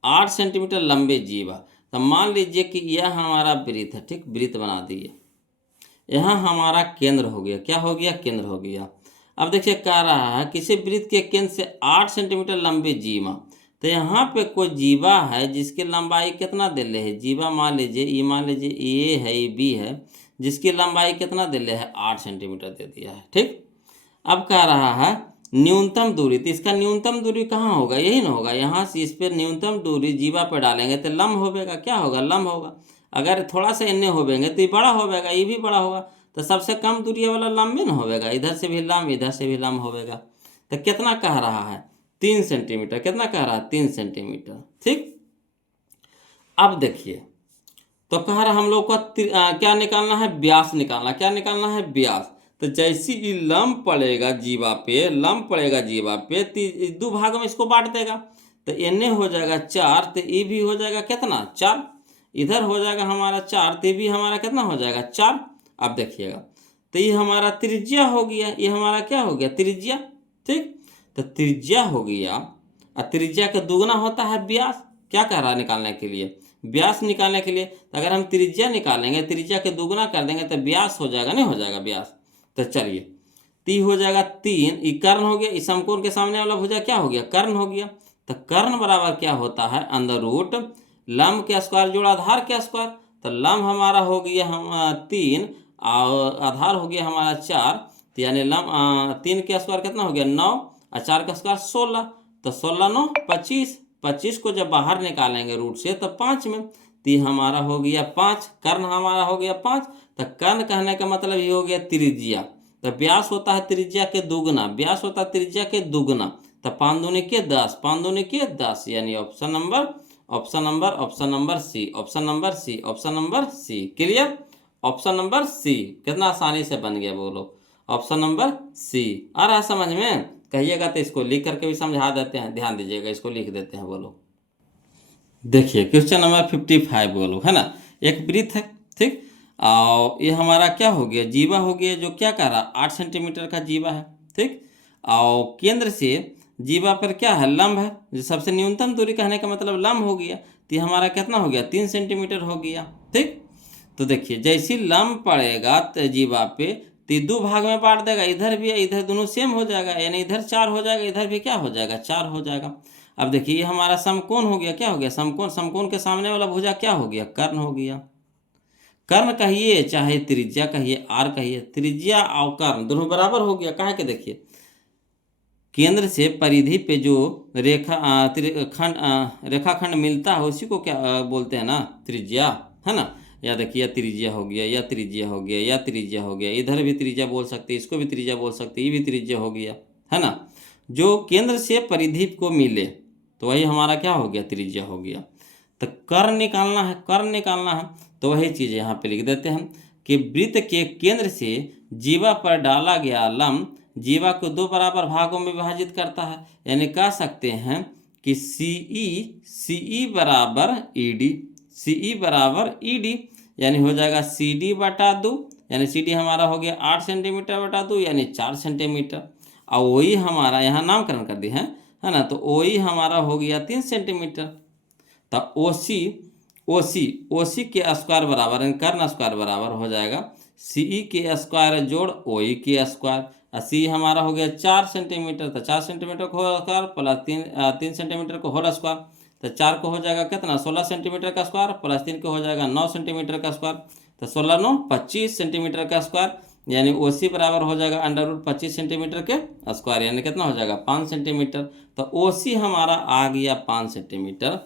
8 सेंटीमीटर लंबे जीवा, तो मान लीजिए कि यह हमारा वृत्त है, ठीक, वृत्त बना दिए, यहाँ हमारा केंद्र हो गया, क्या हो गया, केंद्र हो गया। अब देखिए कह रहा है किसी वृत्त के केंद्र से 8 सेंटीमीटर लंबे जीवा, तो यहाँ पे कोई जीवा है जिसकी लंबाई कितना दे रहे है, जीवा मान लीजिए ए है, ये बी है, जिसकी लंबाई कितना दे रहे है, 8 सेंटीमीटर दे दिया है, ठीक। अब कह रहा है न्यूनतम दूरी, तो इसका न्यूनतम दूरी कहाँ होगा, यही ना होगा, यहाँ से इस पर न्यूनतम दूरी जीवा पर डालेंगे तो लंब होगा, क्या होगा, लंब होगा। अगर थोड़ा सा इन्ने होवेंगे तो ये बड़ा होगा, ये भी बड़ा होगा, तो सबसे कम दूरी वाला लंब में ना होगा, इधर से भी लंब इधर से भी लंब होगा। तो कितना कह रहा है, 3 सेंटीमीटर, कितना कह रहा है, 3 सेंटीमीटर, ठीक। अब देखिए तो कह रहा हम लोग को क्या निकालना है, व्यास निकालना, क्या निकालना है, व्यास। तो जैसी ही लंब पड़ेगा जीवा पे, लंब पड़ेगा जीवा पे, तो 2 भाग में इसको बांट देगा, तो एने हो जाएगा 4, तो ये भी हो जाएगा कितना, 4, इधर हो जाएगा हमारा 4, तो भी हमारा कितना हो जाएगा, 4। अब देखिएगा तो ये हमारा त्रिज्या हो गया, ये हमारा क्या हो गया, त्रिज्या, ठीक। तो त्रिज्या हो गया, और त्रिज्या का दुगना होता है व्यास। क्या कह रहा है निकालने के लिए, व्यास निकालने के लिए। तो अगर हम त्रिज्या निकालेंगे, त्रिज्या के दुगना कर देंगे तो व्यास हो जाएगा, नहीं हो जाएगा व्यास। तो चलिए ती हो जाएगा 3, ये कर्ण हो गया, इस समकोण के सामने वाला भुजा क्या हो गया, कर्ण हो गया। तो कर्ण बराबर क्या होता है, अंडर रूट लंब के स्क्वायर जोड़ आधार के स्क्वायर। तो लंब हमारा हो गया हम 3 और आधार हो गया हमारा 4, तो यानी लंब 3 के स्क्वायर कितना हो गया 9 और 4 का स्क्वायर 16, तो 16 9 25, 25 को जब बाहर निकालेंगे रूट से तो 5 में, तो ये हमारा हो गया 5, कर्ण हमारा हो गया 5। तो कर्ण कहने का मतलब ये हो गया त्रिज्या। तो व्यास होता है त्रिज्या के दुगना, व्यास होता है त्रिज्या के दुगना। तो 5 दूनी के 10, 5 दूनी के 10, यानी option number C, option number C. Clear. Option number C कितना आसानी से बन गया, बोलो ऑप्शन नंबर सी। आ रहा समझ में, कहिएगा तो इसको लिख करके भी समझा देते हैं, ध्यान दीजिएगा, इसको लिख देते हैं, बोलो। देखिए क्वेश्चन नंबर 55 बोलो, है ना, एक वृत्त है, ठीक, और ये हमारा क्या हो गया, जीवा हो गया, जो क्या कह रहा 8 सेंटीमीटर का जीवा है, ठीक, और केंद्र से जीवा पर क्या है, लंब है, जो सबसे न्यूनतम दूरी कहने का मतलब लंब हो गया, तो ये हमारा कितना हो गया 3 सेंटीमीटर हो गया, ठीक। तो देखिए जैसी लंब पड़ेगा तो जीवा पे, तो 2 भाग में बांट देगा, इधर भी इधर दोनों सेम हो जाएगा, यानी इधर 4 हो जाएगा, इधर भी क्या हो जाएगा 4 हो जाएगा। अब देखिए ये हमारा समकोण हो गया, क्या हो गया समकोण, समकोण के सामने वाला भुजा क्या हो गया, कर्ण हो गया। कर्ण कहिए चाहे त्रिज्या कहिए, आर कहिए, त्रिज्या और कर्ण दोनों बराबर हो गया। कहा के देखिए केंद्र से परिधि पे जो रेखाखंड मिलता है उसी को क्या बोलते हैं ना, त्रिज्या, है ना। या देखिए त्रिज्या हो गया, या त्रिज्या हो गया, या त्रिज्या हो गया, इधर भी त्रिज्या बोल सकते, इसको भी त्रिज्या बोल सकते, ये भी त्रिज्या हो गया, है ना। जो केंद्र से परिधि को मिले तो वही हमारा क्या हो गया, त्रिज्या हो गया। तो कर्ण निकालना है, कर्ण निकालना है, तो वही चीज़ यहाँ पे लिख देते हैं कि वृत्त के केंद्र से जीवा पर डाला गया लंब जीवा को 2 बराबर भागों में विभाजित करता है। यानी कह सकते हैं कि सीई बराबर ईडी, यानी हो जाएगा CD बटा 2, यानी CD हमारा हो गया 8 सेंटीमीटर बटा 2, यानी 4 सेंटीमीटर। और वही हमारा यहाँ नामकरण कर दिए हैं, है ना, तो वही हमारा हो गया 3 सेंटीमीटर। तो ओसी के स्क्वायर बराबर, कर्ण स्क्वायर बराबर हो जाएगा CE के स्क्वायर जोड़ OE के स्क्वायर, सी हमारा हो गया 4 सेंटीमीटर, तो 4 सेंटीमीटर को होल स्क्वायर प्लस 3 सेंटीमीटर को होल स्क्वायर, तो 4 को हो जाएगा कितना 16 सेंटीमीटर का स्क्वायर, प्लस 3 को हो जाएगा 9 सेंटीमीटर का स्क्वायर, तो 16 9 25 सेंटीमीटर का स्क्वायर, यानी OC बराबर हो जाएगा √25 सेंटीमीटर के स्क्वायर, यानी कितना हो जाएगा 5 सेंटीमीटर। तो OC हमारा आ गया 5 सेंटीमीटर।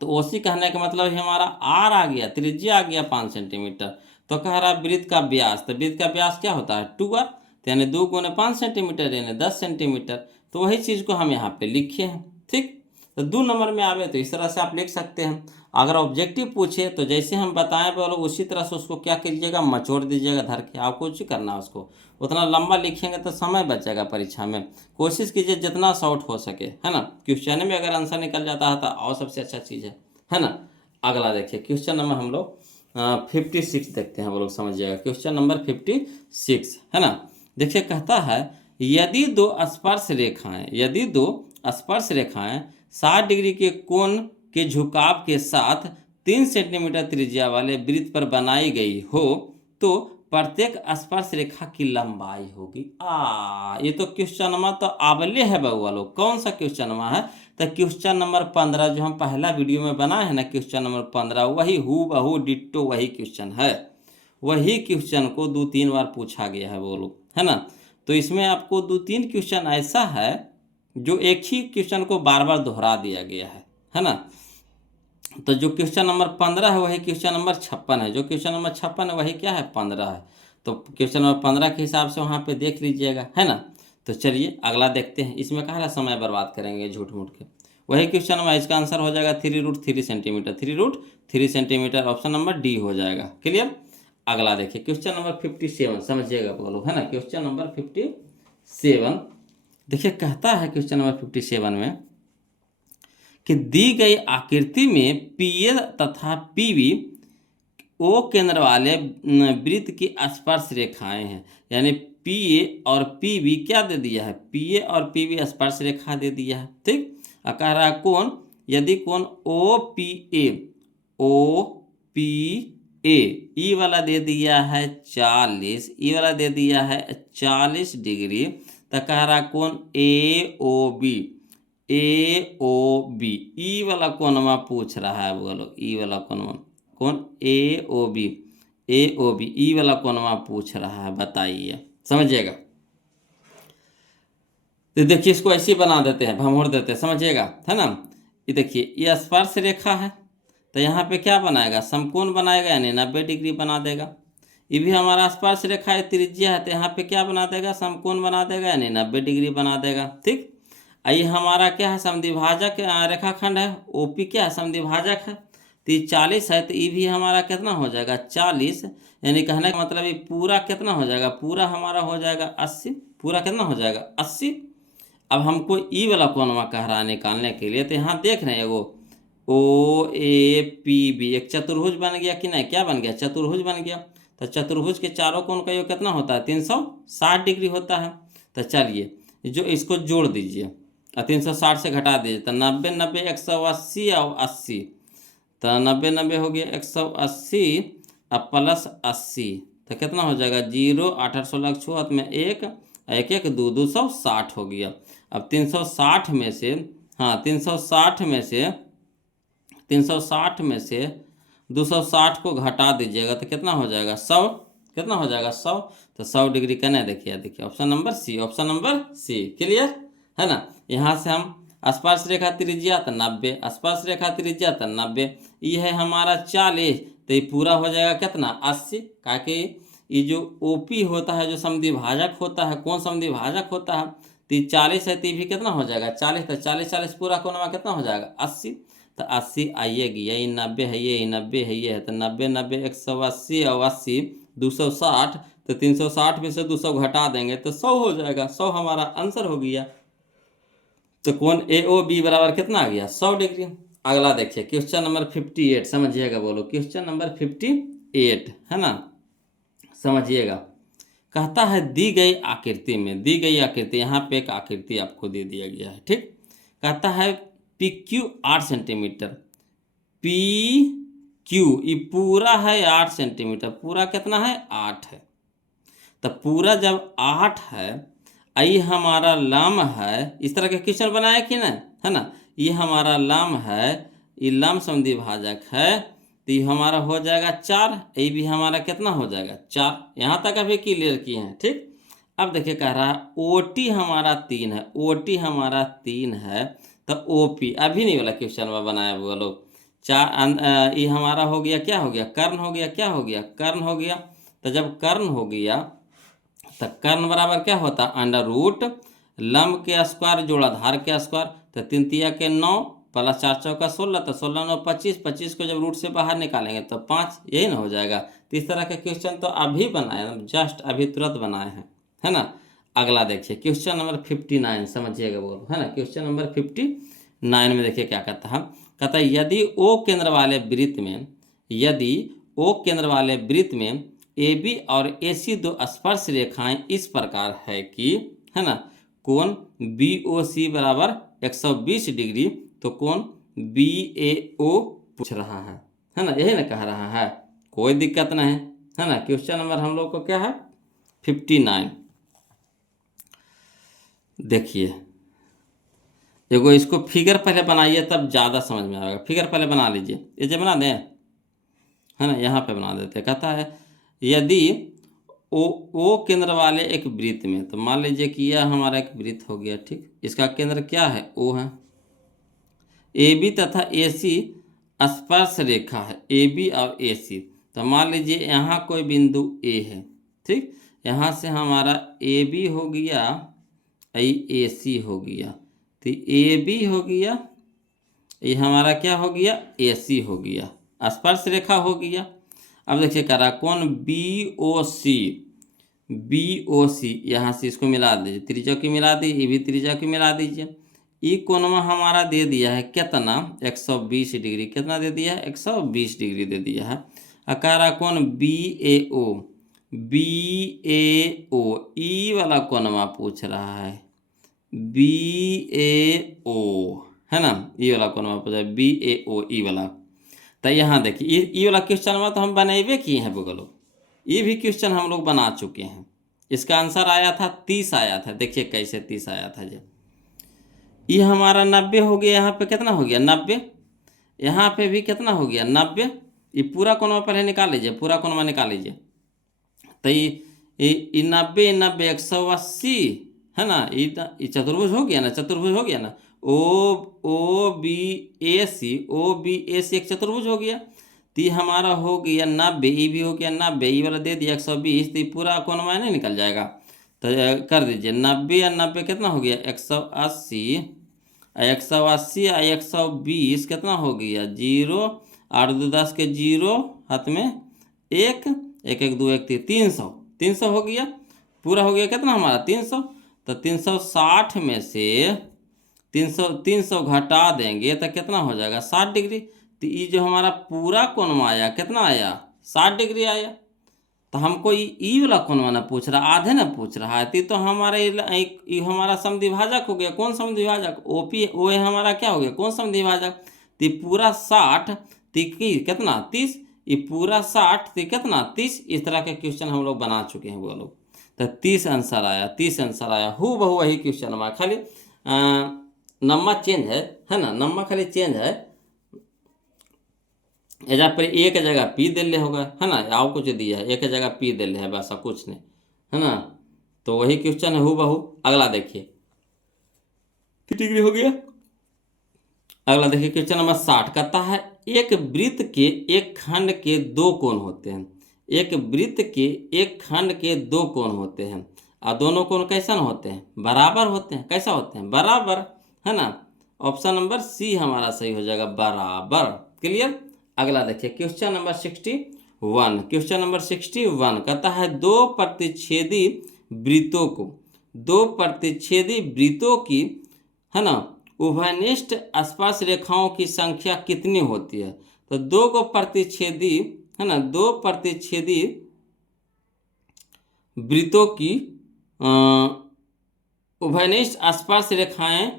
तो OC कहने का मतलब हमारा R आ गया, त्रिज्या आ गया 5 सेंटीमीटर। तो कह रहा वृत्त का व्यास, तो वृत्त का व्यास क्या होता है 2R, तो यानी 2 गुने 5 सेंटीमीटर यानी 10 सेंटीमीटर। तो वही चीज़ को हम यहाँ पे लिखे हैं। ठीक, तो 2 नंबर में आवे तो इस तरह से आप लिख सकते हैं। अगर ऑब्जेक्टिव पूछे तो जैसे हम बताएं बोलो उसी तरह से उसको क्या कीजिएगा, मचोड़ दीजिएगा धर के। आपको कुछ करना है उसको, उतना लंबा लिखेंगे तो समय बचेगा परीक्षा में। कोशिश कीजिए जितना शॉर्ट हो सके, है ना। क्वेश्चन में अगर आंसर निकल जाता है तो और सबसे अच्छा चीज़ है ना। अगला देखिए क्वेश्चन नंबर हम लोग 56 देखते हैं, वो लोग समझिएगा। क्वेश्चन नंबर 56 है ना। देखिए कहता है यदि दो स्पर्श रेखाएं 60 डिग्री के कोण के झुकाव के साथ 3 सेंटीमीटर त्रिज्या वाले वृत्त पर बनाई गई हो तो प्रत्येक स्पर्श रेखा की लंबाई होगी। ये तो क्वेश्चन नंबर तो आवले है बउआ लोग। कौन सा क्वेश्चन नंबर है, तो क्वेश्चन नंबर 15 जो हम पहला वीडियो में बनाए हैं ना, क्वेश्चन नंबर 15 वही हूबहू डिट्टो वही क्वेश्चन है। वही क्वेश्चन को 2-3 बार पूछा गया है वो लोग, है ना। तो इसमें आपको 2-3 क्वेश्चन ऐसा है जो एक ही क्वेश्चन को बार बार दोहरा दिया गया है ना। तो जो क्वेश्चन नंबर 15 है वही क्वेश्चन नंबर 56 है, जो क्वेश्चन नंबर 56 है वही क्या है 15 है। तो क्वेश्चन नंबर 15 के हिसाब से वहाँ पे देख लीजिएगा, है ना। तो चलिए अगला देखते हैं। इसमें कहा समय बर्बाद करेंगे झूठ मूठ के। वही क्वेश्चन नंबर, इसका आंसर हो जाएगा 3√3 centimetre, 3√3 centimetre, option number D हो जाएगा। क्लियर। अगला देखिए क्वेश्चन नंबर 57, समझिएगा बोलो, है ना। क्वेश्चन नंबर 57 देखिए कहता है क्वेश्चन नंबर 57 में कि दी गई आकृति में PA तथा PB O केंद्र वाले वृत्त की स्पर्श रेखाएं हैं। यानी PA और PB क्या दे दिया है, PA और PB स्पर्श रेखा दे दिया है। ठीक, कह रहा है कौन, यदि कौन OPA ई वाला दे दिया है 40, ई वाला दे दिया है 40 डिग्री, तो कह रहा कौन AOB ई वाला कोणवा पूछ रहा है बोलो। ई वाला कोणवा कौन, AOB ई वाला कोणवा पूछ रहा है, बताइए, समझिएगा। तो देखिए इसको ऐसे बना देते हैं, भमोड़ देते हैं, समझिएगा, है ना। ये देखिए ये स्पर्श रेखा है, तो यहाँ पे क्या बनाएगा, समकोण बनाएगा, यानी 90 डिग्री बना देगा। ये भी हमारा स्पर्श रेखा है, त्रिज्या है, तो यहाँ पे क्या बना देगा, समकोण बना देगा, यानी 90 डिग्री बना देगा। ठीक, ये हमारा क्या है, समद्विभाजक रेखाखंड है। OP क्या है, समद्विभाजक है। तो ये 40 है, तो ये भी हमारा कितना हो जाएगा 40, यानी कहने का मतलब ये पूरा कितना हो जाएगा, पूरा हमारा हो जाएगा 80, पूरा कितना हो जाएगा 80। अब हमको ई वाला कोणवा कह रहा है निकालने के लिए, तो यहाँ देख रहे हैं वो OAPB एक चतुर्भुज बन गया कि नहीं, क्या बन गया, चतुर्भुज बन गया। तो चतुर्भुज के चारों कोण का योग कितना होता है, 360 डिग्री होता है। तो चलिए जो इसको जोड़ दीजिए, 360 से घटा दीजिए, तो 90 90 180 और 80, तो 90 90 हो गया 180 अब प्लस 80, तो कितना हो जाएगा 0 8 8 16 छुआत में 1 1 1 2 260 हो गया। अब 360 में से, हाँ 360 में से 260 को घटा दीजिएगा तो कितना हो जाएगा 100, कितना हो जाएगा 100। तो 100 डिग्री कहना देखिए option number C, option number C. Clear है ना। यहाँ से हम स्पर्श रेखा त्रिज्या तो 90, स्पर्श रेखा त्रिज्या तो 90, ये है हमारा 40, तो ये पूरा हो जाएगा कितना 80। ताकि ये जो OP होता है, जो समद्विभाजक होता है, कौन समद्विभाजक होता है, तो 40 है, तो ये भी कितना हो जाएगा 40, तो 40 40 पूरा कोणवा कितना हो जाएगा 80। तो 80 आइएगी, यही 90 है, ये 90 है, ये है, तो 90 90 180 और 80 260, तो 360 में से 200 घटा देंगे तो 100 हो जाएगा। 100 हमारा आंसर हो गया। तो कौन AOB बराबर कितना आ गया 100 डिग्री। अगला देखिए क्वेश्चन नंबर 58, समझिएगा बोलो, क्वेश्चन नंबर 58 है ना, समझिएगा। कहता है दी गई आकृति में, दी गई आकृति, यहाँ पे एक आकृति आपको दे दिया गया है। ठीक, कहता है PQ 8 सेंटीमीटर, PQ ये पूरा है 8 सेंटीमीटर, पूरा कितना है 8 है। तो पूरा जब 8 है, आई हमारा लम है, इस तरह के क्वेश्चन बनाया कि ना, है ना। ये हमारा लम है, ये लम समद्विभाजक है, तो ये हमारा हो जाएगा 4, ये भी हमारा कितना हो जाएगा 4। यहाँ तक अभी क्लियर किए हैं, ठीक। अब देखिए कह रहा है OT हमारा 3 है, OT हमारा 3 है, तो OP अभी नहीं वाला क्वेश्चन में बनाया हुआ लोग। ये हमारा हो गया, क्या हो गया, कर्ण हो गया, क्या हो गया, कर्ण हो गया। तो जब कर्ण हो गया तो कर्ण बराबर क्या होता है, अंडर रूट लंब के स्क्वायर जोड़ा धार के स्क्वायर, तो 3 तिया के 9 प्लस 4 चौका 16, तो 16 9 25, 25 को जब रूट से बाहर निकालेंगे तो 5, यही ना हो जाएगा। तो इस तरह के क्वेश्चन तो अभी बनाए, जस्ट अभी तुरंत बनाए हैं, है ना। अगला देखिए क्वेश्चन नंबर 59, समझिएगा बोलो, है ना। क्वेश्चन नंबर 59 में देखिए क्या कहता है, कहता है यदि ओ केंद्र वाले वृत्त में, यदि ओ केंद्र वाले वृत्त में AB और AC दो स्पर्श रेखाएं इस प्रकार है कि, है ना, कोण BOC बराबर 120 डिग्री, तो कोण BAO पूछ रहा है ना, यही ना कह रहा है, कोई दिक्कत नहीं है ना। क्वेश्चन नंबर हम लोग को क्या है 59। देखिए एगो इसको फिगर पहले बनाइए तब ज़्यादा समझ में आएगा। फिगर पहले बना लीजिए, ये जो बना दें, है ना, यहाँ पे बना देते। कहता है यदि ओ केंद्र वाले एक वृत्त में, तो मान लीजिए कि यह हमारा एक वृत्त हो गया, ठीक। इसका केंद्र क्या है, O है। AB तथा AC स्पर्श रेखा है, AB और AC। तो मान लीजिए यहाँ कोई बिंदु A है, ठीक। यहाँ से हमारा AB हो गया, AC हो गया, तो AB हो गया, ये हमारा क्या हो गया, AC हो गया, स्पर्श रेखा हो गया। अब देखिए कह रहा कौन BOC, यहाँ से इसको मिला दीजिए, त्रिज्या की मिला दीजिए, ये भी त्रिज्या की मिला दीजिए। ई कोण हमारा दे दिया है कितना, 120 डिग्री, कितना दे दिया है, 120 डिग्री दे दिया है। कह रहा कौन BAO, ई वाला कोणवा पूछ रहा है, BAO, है ना, ई वाला कोणवा पूछ रहा है, BAO, ई वाला। तो यहाँ देखिए ई वाला क्वेश्चन में तो हम बनाए किए हैं बगलो, ये भी क्वेश्चन हम लोग बना चुके हैं। इसका आंसर आया था 30 आया था। देखिए कैसे 30 आया था जी, ये हमारा 90 हो गया, यहाँ पे कितना हो गया 90, यहाँ पे भी कितना हो गया 90। ये पूरा कोण पहले निकाल लीजिए, पूरा कोण निकाल लीजिए, तो ये 90 90 180, है ना, ये चतुर्भुज हो गया ना, चतुर्भुज हो गया ना, OBAC एक चतुर्भुज हो गया। तो ये हमारा हो गया 90, ये भी हो गया 90, ये वाला दे दिया 120, तो ये पूरा कोण नहीं निकल जाएगा। तो कर दीजिए 90 या 90 कितना हो गया 180, 180 या 120 कितना हो गया 0, 8 2 10 के 0, हाथ में 1, 1 1 2 1 300, 300 हो गया, पूरा हो गया कितना हमारा 300। तो 360 में से 300 घटा देंगे तो कितना हो जाएगा 60 डिग्री। तो ये जो हमारा पूरा कोण आया कितना आया 60 डिग्री आया। तो हमको ई वाला कोण ना पूछ रहा, आधे ना पूछ रहा है। तो हमारे ये हमारा समद्विभाजक हो गया, कौन समद्विभाजक, OP ओ हमारा क्या हो गया, कौन समद्विभाजक। तो पूरा 60 कितना 30, ये पूरा 60 कितना 30। इस तरह के क्वेश्चन हम लोग बना चुके हैं वो लोग। तो 30 आंसर आया, 30 आंसर आया, हु बहु वही क्वेश्चन में, खाली नंबर चेंज है ना, नंबर खाली चेंज है। एजा पर एक जगह P दिल्ले होगा, है ना, आओ कुछ दिया है, एक जगह P दिल्ले है, बस कुछ नहीं, है ना। तो वही क्वेश्चन है हु बहु। अगला देखिए डिग्री हो गया। अगला देखिए क्वेश्चन नंबर 60 कहता है एक वृत्त के एक खंड के दो कोण होते हैं, एक वृत्त के एक खंड के दो कोण होते हैं, और दोनों कोण कैसा होते हैं, बराबर होते हैं। कैसा होते हैं, बराबर, है ना। ऑप्शन नंबर C हमारा सही हो जाएगा, बराबर। क्लियर। अगला देखिए क्वेश्चन नंबर 61। क्वेश्चन नंबर 61 कहता है दो प्रतिच्छेदी वृत्तों की, है ना, उभयनिष्ठ स्पर्श रेखाओं की संख्या कितनी होती है। तो दो को प्रतिच्छेदी, है ना, दो प्रतिच्छेदी वृत्तों की उभयनिष्ठ स्पर्श रेखाएं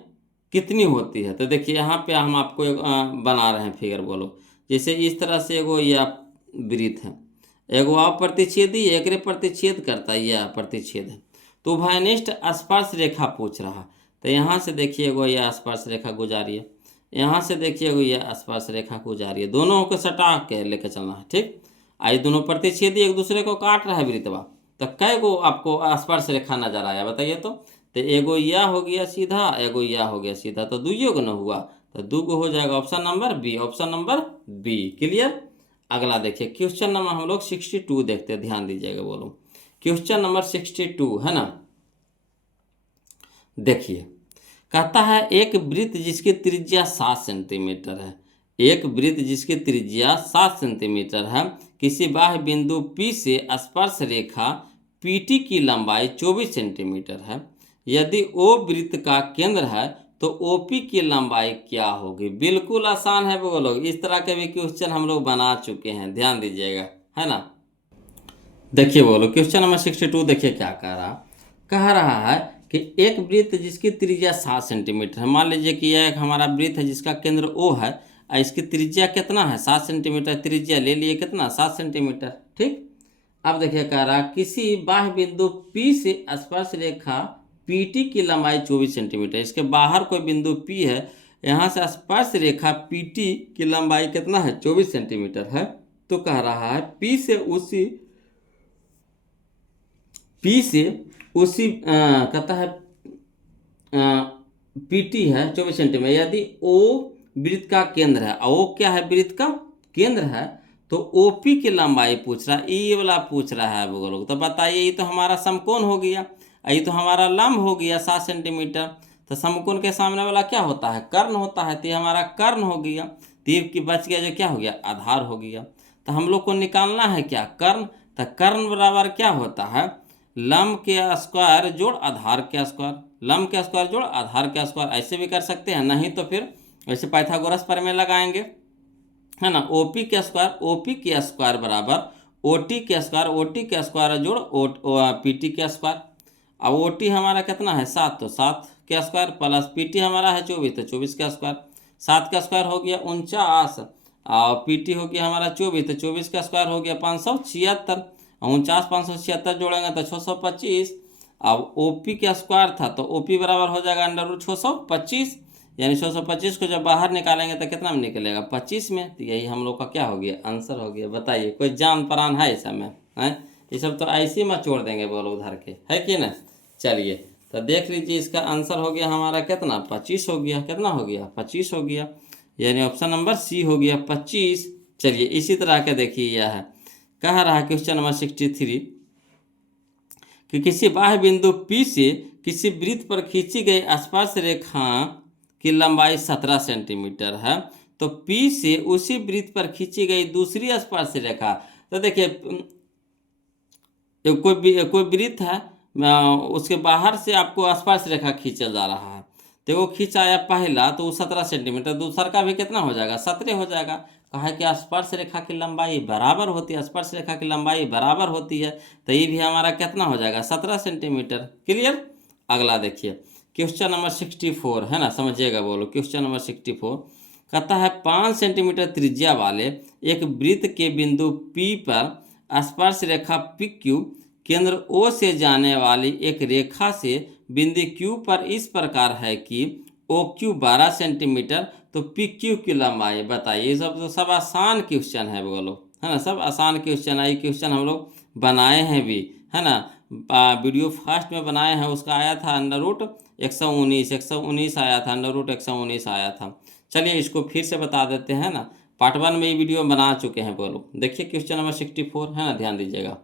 कितनी होती है। तो देखिए यहाँ पे हम आपको एक बना रहे हैं फिगर, बोलो। जैसे इस तरह से एगो यह वृत्त है, एगो आप प्रतिच्छेदी एकरे प्रतिच्छेद करता है, यह प्रतिच्छेद है। तो उभयनिष्ठ स्पर्श रेखा पूछ रहा। तो यहाँ से देखिए एगो यह स्पर्श रेखा गुजारी है, यहाँ से देखिए एगो यह स्पर्श रेखा गुजारी है, दोनों को सटा के लेके चलना है। ठीक, आई दोनों प्रतिच्छेदी एक दूसरे को काट रहा है वृत्तवा। तो कै गो आपको स्पर्श रेखा नजर आया बताइए तो एगो यह हो गया सीधा, एगो यह हो गया सीधा, तो दुइयो को न हुआ, तो दो गो हो जाएगा। Option number B, option number B. Clear. अगला देखिए क्वेश्चन नंबर हम लोग 62 देखते हैं, ध्यान दीजिएगा। बोलो क्वेश्चन नंबर 62 है ना। देखिए कहता है एक वृत्त जिसकी त्रिज्या 7 सेंटीमीटर है, एक वृत्त जिसकी त्रिज्या 7 सेंटीमीटर है, किसी बाह्य बिंदु P से स्पर्श रेखा PT की लंबाई 24 सेंटीमीटर है। यदि O वृत्त का केंद्र है तो OP की लंबाई क्या होगी। बिल्कुल आसान है बोलो, इस तरह के भी क्वेश्चन हम लोग बना चुके हैं, ध्यान दीजिएगा, है ना। देखिए बोलो क्वेश्चन नंबर 62 देखिए क्या कह रहा है कि एक वृत्त जिसकी त्रिज्या 7 सेंटीमीटर है। मान लीजिए कि यह एक हमारा वृत्त है जिसका केंद्र O है, इसकी त्रिज्या कितना है 7 सेंटीमीटर, त्रिज्या ले लिए कितना 7 सेंटीमीटर। ठीक, अब देखिए कह रहा किसी बाह्य बिंदु P से स्पर्श रेखा PT की लंबाई 24 सेंटीमीटर। इसके बाहर कोई बिंदु P है, यहाँ से स्पर्श रेखा PT की लंबाई कितना है 24 सेंटीमीटर है। तो कह रहा है P से उसी कहता है PT है 24 सेंटीमीटर। यदि O वृत्त का केंद्र है, O क्या है वृत्त का केंद्र है, तो OP की लंबाई पूछ रहा है, ये वाला पूछ रहा है वो लोग। तो बताइए ये तो हमारा समकोण हो गया, ये तो हमारा लंब हो गया 7 सेंटीमीटर। तो समकोण के सामने वाला क्या होता है कर्ण होता है, तो ये हमारा कर्ण हो गया। तीर की बच गया जो क्या हो गया आधार हो गया। तो हम लोग को निकालना है क्या कर्ण। तो कर्ण बराबर क्या होता है लंब के स्क्वायर जोड़ आधार के स्क्वायर, लंब के स्क्वायर जोड़ आधार के स्क्वायर। ऐसे भी कर सकते हैं, नहीं तो फिर वैसे पाइथागोरस प्रमेय लगाएंगे, है ना। OP के स्क्वायर बराबर OT के स्क्वायर जोड़ PT के स्क्वायर। अब OT हमारा कितना है 7, तो 7 के स्क्वायर प्लस PT हमारा है 24, तो 24 का स्क्वायर। 7 का स्क्वायर हो गया 49 और PT हो गया हमारा 24, तो 24 का स्क्वायर हो गया 576। 49 576 जोड़ेंगे तो 625। अब OP का स्क्वायर था तो OP बराबर हो जाएगा √625, यानी 625 को जब बाहर निकालेंगे तो कितना में निकलेगा 25 में। तो यही हम लोग का क्या हो गया आंसर हो गया। बताइए कोई जान परान है इस समय है, ये सब तो ऐसे ही मत छोड़ देंगे बोलो उधर के, है कि ना। चलिए तो देख लीजिए इसका आंसर हो गया हमारा कितना 25 हो गया, कितना हो गया 25 हो गया, यानी ऑप्शन नंबर सी हो गया 25। चलिए इसी तरह के देखिए यह है कह रहा है क्वेश्चन नंबर 63 कि किसी बाह्य बिंदु P से किसी वृत्त पर खींची गई स्पर्श रेखा की लंबाई 17 सेंटीमीटर है, तो P से उसी वृत्त पर खींची गई दूसरी स्पर्श रेखा। तो देखिए कोई वृत्त है, उसके बाहर से आपको स्पर्श रेखा खींचा जा रहा है, तो वो खींचाया पहला तो वो 17 सेंटीमीटर, दूसरा का भी कितना हो जाएगा 17 हो जाएगा। कहा है कि स्पर्श रेखा की लंबाई बराबर होती है, स्पर्श रेखा की लंबाई बराबर होती है, तो ये भी हमारा कितना हो जाएगा 17 सेंटीमीटर। क्लियर। अगला देखिए क्वेश्चन नंबर 64 है ना, समझिएगा बोलो। क्वेश्चन नंबर 64 कहता है 5 सेंटीमीटर त्रिज्या वाले एक वृत्त के बिंदु P पर स्पर्श रेखा PQ केंद्र O से जाने वाली एक रेखा से बिंदु Q पर इस प्रकार है कि OQ 12 सेंटीमीटर, तो PQ की लंबाई बताइए। सब आसान क्वेश्चन है बोलो, है ना, सब आसान क्वेश्चन है। ये क्वेश्चन हम लोग बनाए हैं भी, है ना। वीडियो फर्स्ट में बनाए हैं, उसका आया था √119 आया था, √119 आया था। चलिए इसको फिर से बता देते हैं ना, पार्ट 1 में ये वीडियो बना चुके हैं बोलो। देखिए क्वेश्चन नंबर 64 है ना, ध्यान दीजिएगा।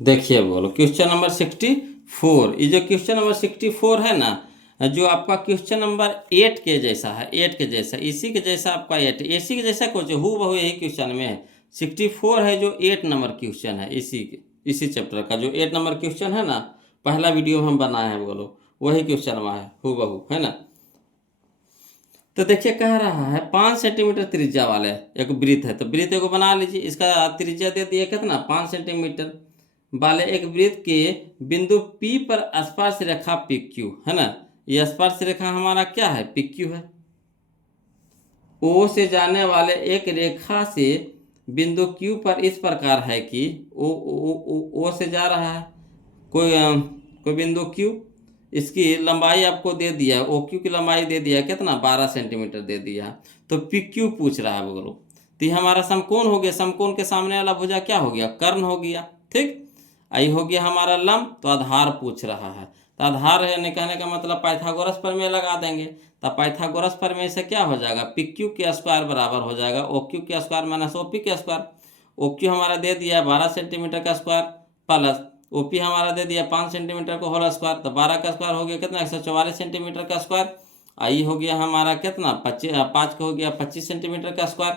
देखिए बोलो क्वेश्चन नंबर 64, ये जो क्वेश्चन नंबर 64 है ना, जो आपका क्वेश्चन नंबर 8 के जैसा है, 8 के जैसा, इसी के जैसा आपका 8 इसी के जैसा कुछ हूबहू यही क्वेश्चन में है। 64 है जो 8 नंबर क्वेश्चन है, इसी चैप्टर का जो 8 नंबर क्वेश्चन है ना, पहला वीडियो हम बनाए हैं बोलो, वही क्वेश्चन में है हूबहू, है ना। तो देखिए कह रहा है 5 सेंटीमीटर त्रिज्या वाले एक वृत्त है, तो वृत्त को बना लीजिए। इसका त्रिज्या दे दिया कितना 5 सेंटीमीटर वाले एक वृत्त के बिंदु P पर स्पर्श रेखा PQ है ना। यह स्पर्श रेखा हमारा क्या है PQ है। O से जाने वाले एक रेखा से बिंदु Q पर इस प्रकार है कि ओ से जा रहा है कोई बिंदु Q, इसकी लंबाई आपको दे दिया है, OQ की लंबाई दे दिया है कितना 12 सेंटीमीटर दे दिया है। तो PQ पूछ रहा है बोलो, तो ये हमारा समकोण हो गया। समकोण के सामने वाला भुजा क्या हो गया, कर्ण हो गया। ठीक, आई हो गया हमारा लंब। तो आधार पूछ रहा है, तो आधार है कहने का मतलब पाइथागोरस प्रमेय लगा देंगे। तो पाइथागोरस प्रमेय से क्या हो जाएगा, PQ के स्क्वायर बराबर हो जाएगा OQ के स्क्वायर माइनस OP के स्क्वायर। OQ हमारा दे दिया 12 सेंटीमीटर का स्क्वायर प्लस OP हमारा दे दिया 5 सेंटीमीटर को होल स्क्वायर। तो 12 का स्क्वायर हो गया कितना 144 सेंटीमीटर का स्क्वायर। आई हो गया हमारा कितना 5 का हो गया 25 सेंटीमीटर का स्क्वायर।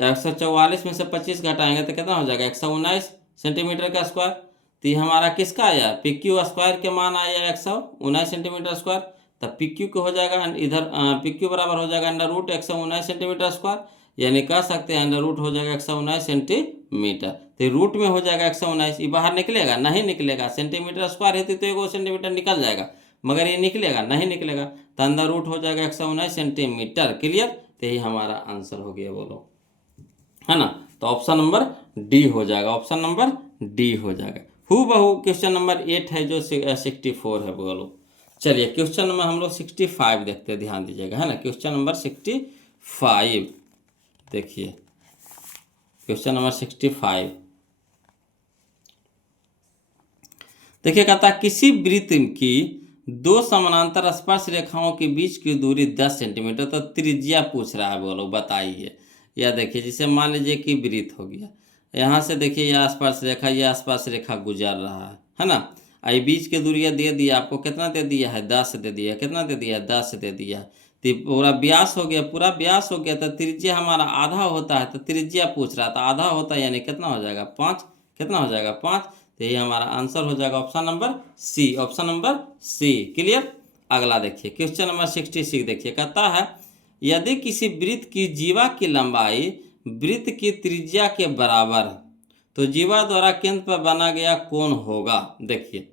144 में से 25 घटाएंगे तो कितना हो जाएगा 119 सेंटीमीटर का स्क्वायर। तो ये हमारा किसका आया, PQ स्क्वायर के मान आया 119 सेंटीमीटर स्क्वायर। तब PQ को हो जाएगा इधर PQ बराबर हो जाएगा अंडर रूट 119 सेंटीमीटर स्क्वायर, यानी कह सकते हैं अंडर रूट हो जाएगा 119 सेंटीमीटर। तो रूट में हो जाएगा 119, ये बाहर निकलेगा नहीं निकलेगा, सेंटीमीटर स्क्वायर है तो एगो सेंटीमीटर निकल जाएगा, मगर ये निकलेगा नहीं निकलेगा। तो अंदर रूट हो जाएगा 119 सेंटीमीटर। क्लियर, तो यही हमारा आंसर हो गया बोलो, है ना। तो ऑप्शन नंबर डी हो जाएगा, ऑप्शन नंबर डी हो जाएगा। हूबहू क्वेश्चन नंबर 8 है जो 64 है बोलो। चलिए क्वेश्चन नंबर हम लोग 65 देखते हैं, ध्यान दीजिएगा, है ना। क्वेश्चन नंबर 65 देखिए, क्वेश्चन नंबर 65 देखिए, कहता है किसी वृत्त की दो समानांतर स्पर्श रेखाओं के बीच की दूरी 10 सेंटीमीटर, तो त्रिज्या पूछ रहा है बोलो, बताइए। या देखिए जैसे मान लीजिए कि वृत्त हो गया, यहाँ से देखिए यह स्पर्श रेखा, यह स्पर्श रेखा गुजर रहा है ना। आई बीच के दूरिया दे दिया आपको, कितना दे दिया है 10 दे दिया, कितना दे दिया है 10 दे दिया। तो पूरा व्यास हो गया, पूरा व्यास हो गया। तो त्रिज्या हमारा आधा होता है, तो त्रिज्या पूछ रहा था, आधा होता है यानी कितना हो जाएगा 5, कितना हो जाएगा 5। तो ये हमारा आंसर हो जाएगा option number C, option number C. Clear. अगला देखिए क्वेश्चन नंबर 66 देखिए, कहता है यदि किसी वृत्त की जीवा की लंबाई वृत्त की त्रिज्या के बराबर तो जीवा द्वारा केंद्र पर बना गया कोण होगा। देखिए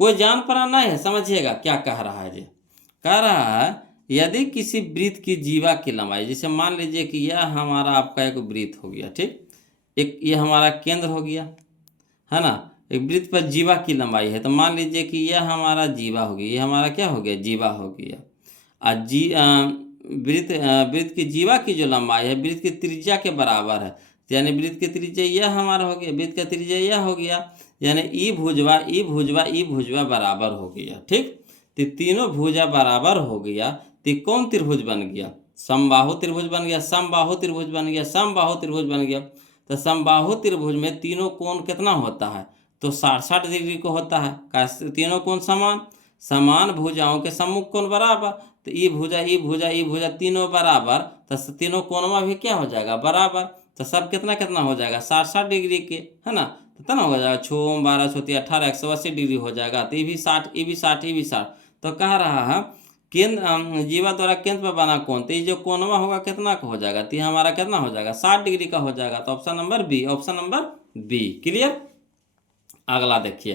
कोई जान पड़ा नहीं है, समझिएगा क्या कह रहा है। जी कह रहा है यदि किसी वृत्त की जीवा की लंबाई, जैसे मान लीजिए कि यह हमारा आपका एक वृत्त हो गया, ठीक, एक ये हमारा केंद्र हो गया, है ना। एक वृत्त पर जीवा की लंबाई है, तो मान लीजिए कि यह हमारा जीवा हो गया, ये हमारा क्या हो गया जीवा हो गया। और वृत्त की जीवा की जो लंबाई है वृत्त की त्रिज्या के बराबर है, यानी वृत्त की त्रिज्या यह हमारा हो गया, वृत्त का त्रिज्या यह हो गया, यानी ई भुजवा बराबर हो गया। ठीक, तो तीनों भुजा बराबर हो गया, तो कौन त्रिभुज बन गया, समबाहु त्रिभुज बन गया, समबाहु त्रिभुज बन गया, समबाहु त्रिभुज बन गया। तो समबाहु त्रिभुज में तीनों कोण कितना होता है, तो 60 डिग्री को होता है। तीनों कोण समान, समान भुजाओं के सम्मुख कोण बराबर, तो ई भुजा तीनों बराबर, तो तीनों कोणों भी क्या हो जाएगा बराबर। तो सब कितना कितना हो जाएगा 60 डिग्री के, है ना। तो कितना हो जाएगा 6 12 6 18 180 डिग्री हो जाएगा। तो ये भी 60, ये भी 60, ये भी 60। तो कह रहा है केंद्र जीवा द्वारा केंद्र पर बना कोण, तो ये जो कोणवा होगा कितना का हो जाएगा, तो हमारा कितना हो जाएगा 60 डिग्री का हो जाएगा। तो option number B, option number B. Clear. अगला देखिए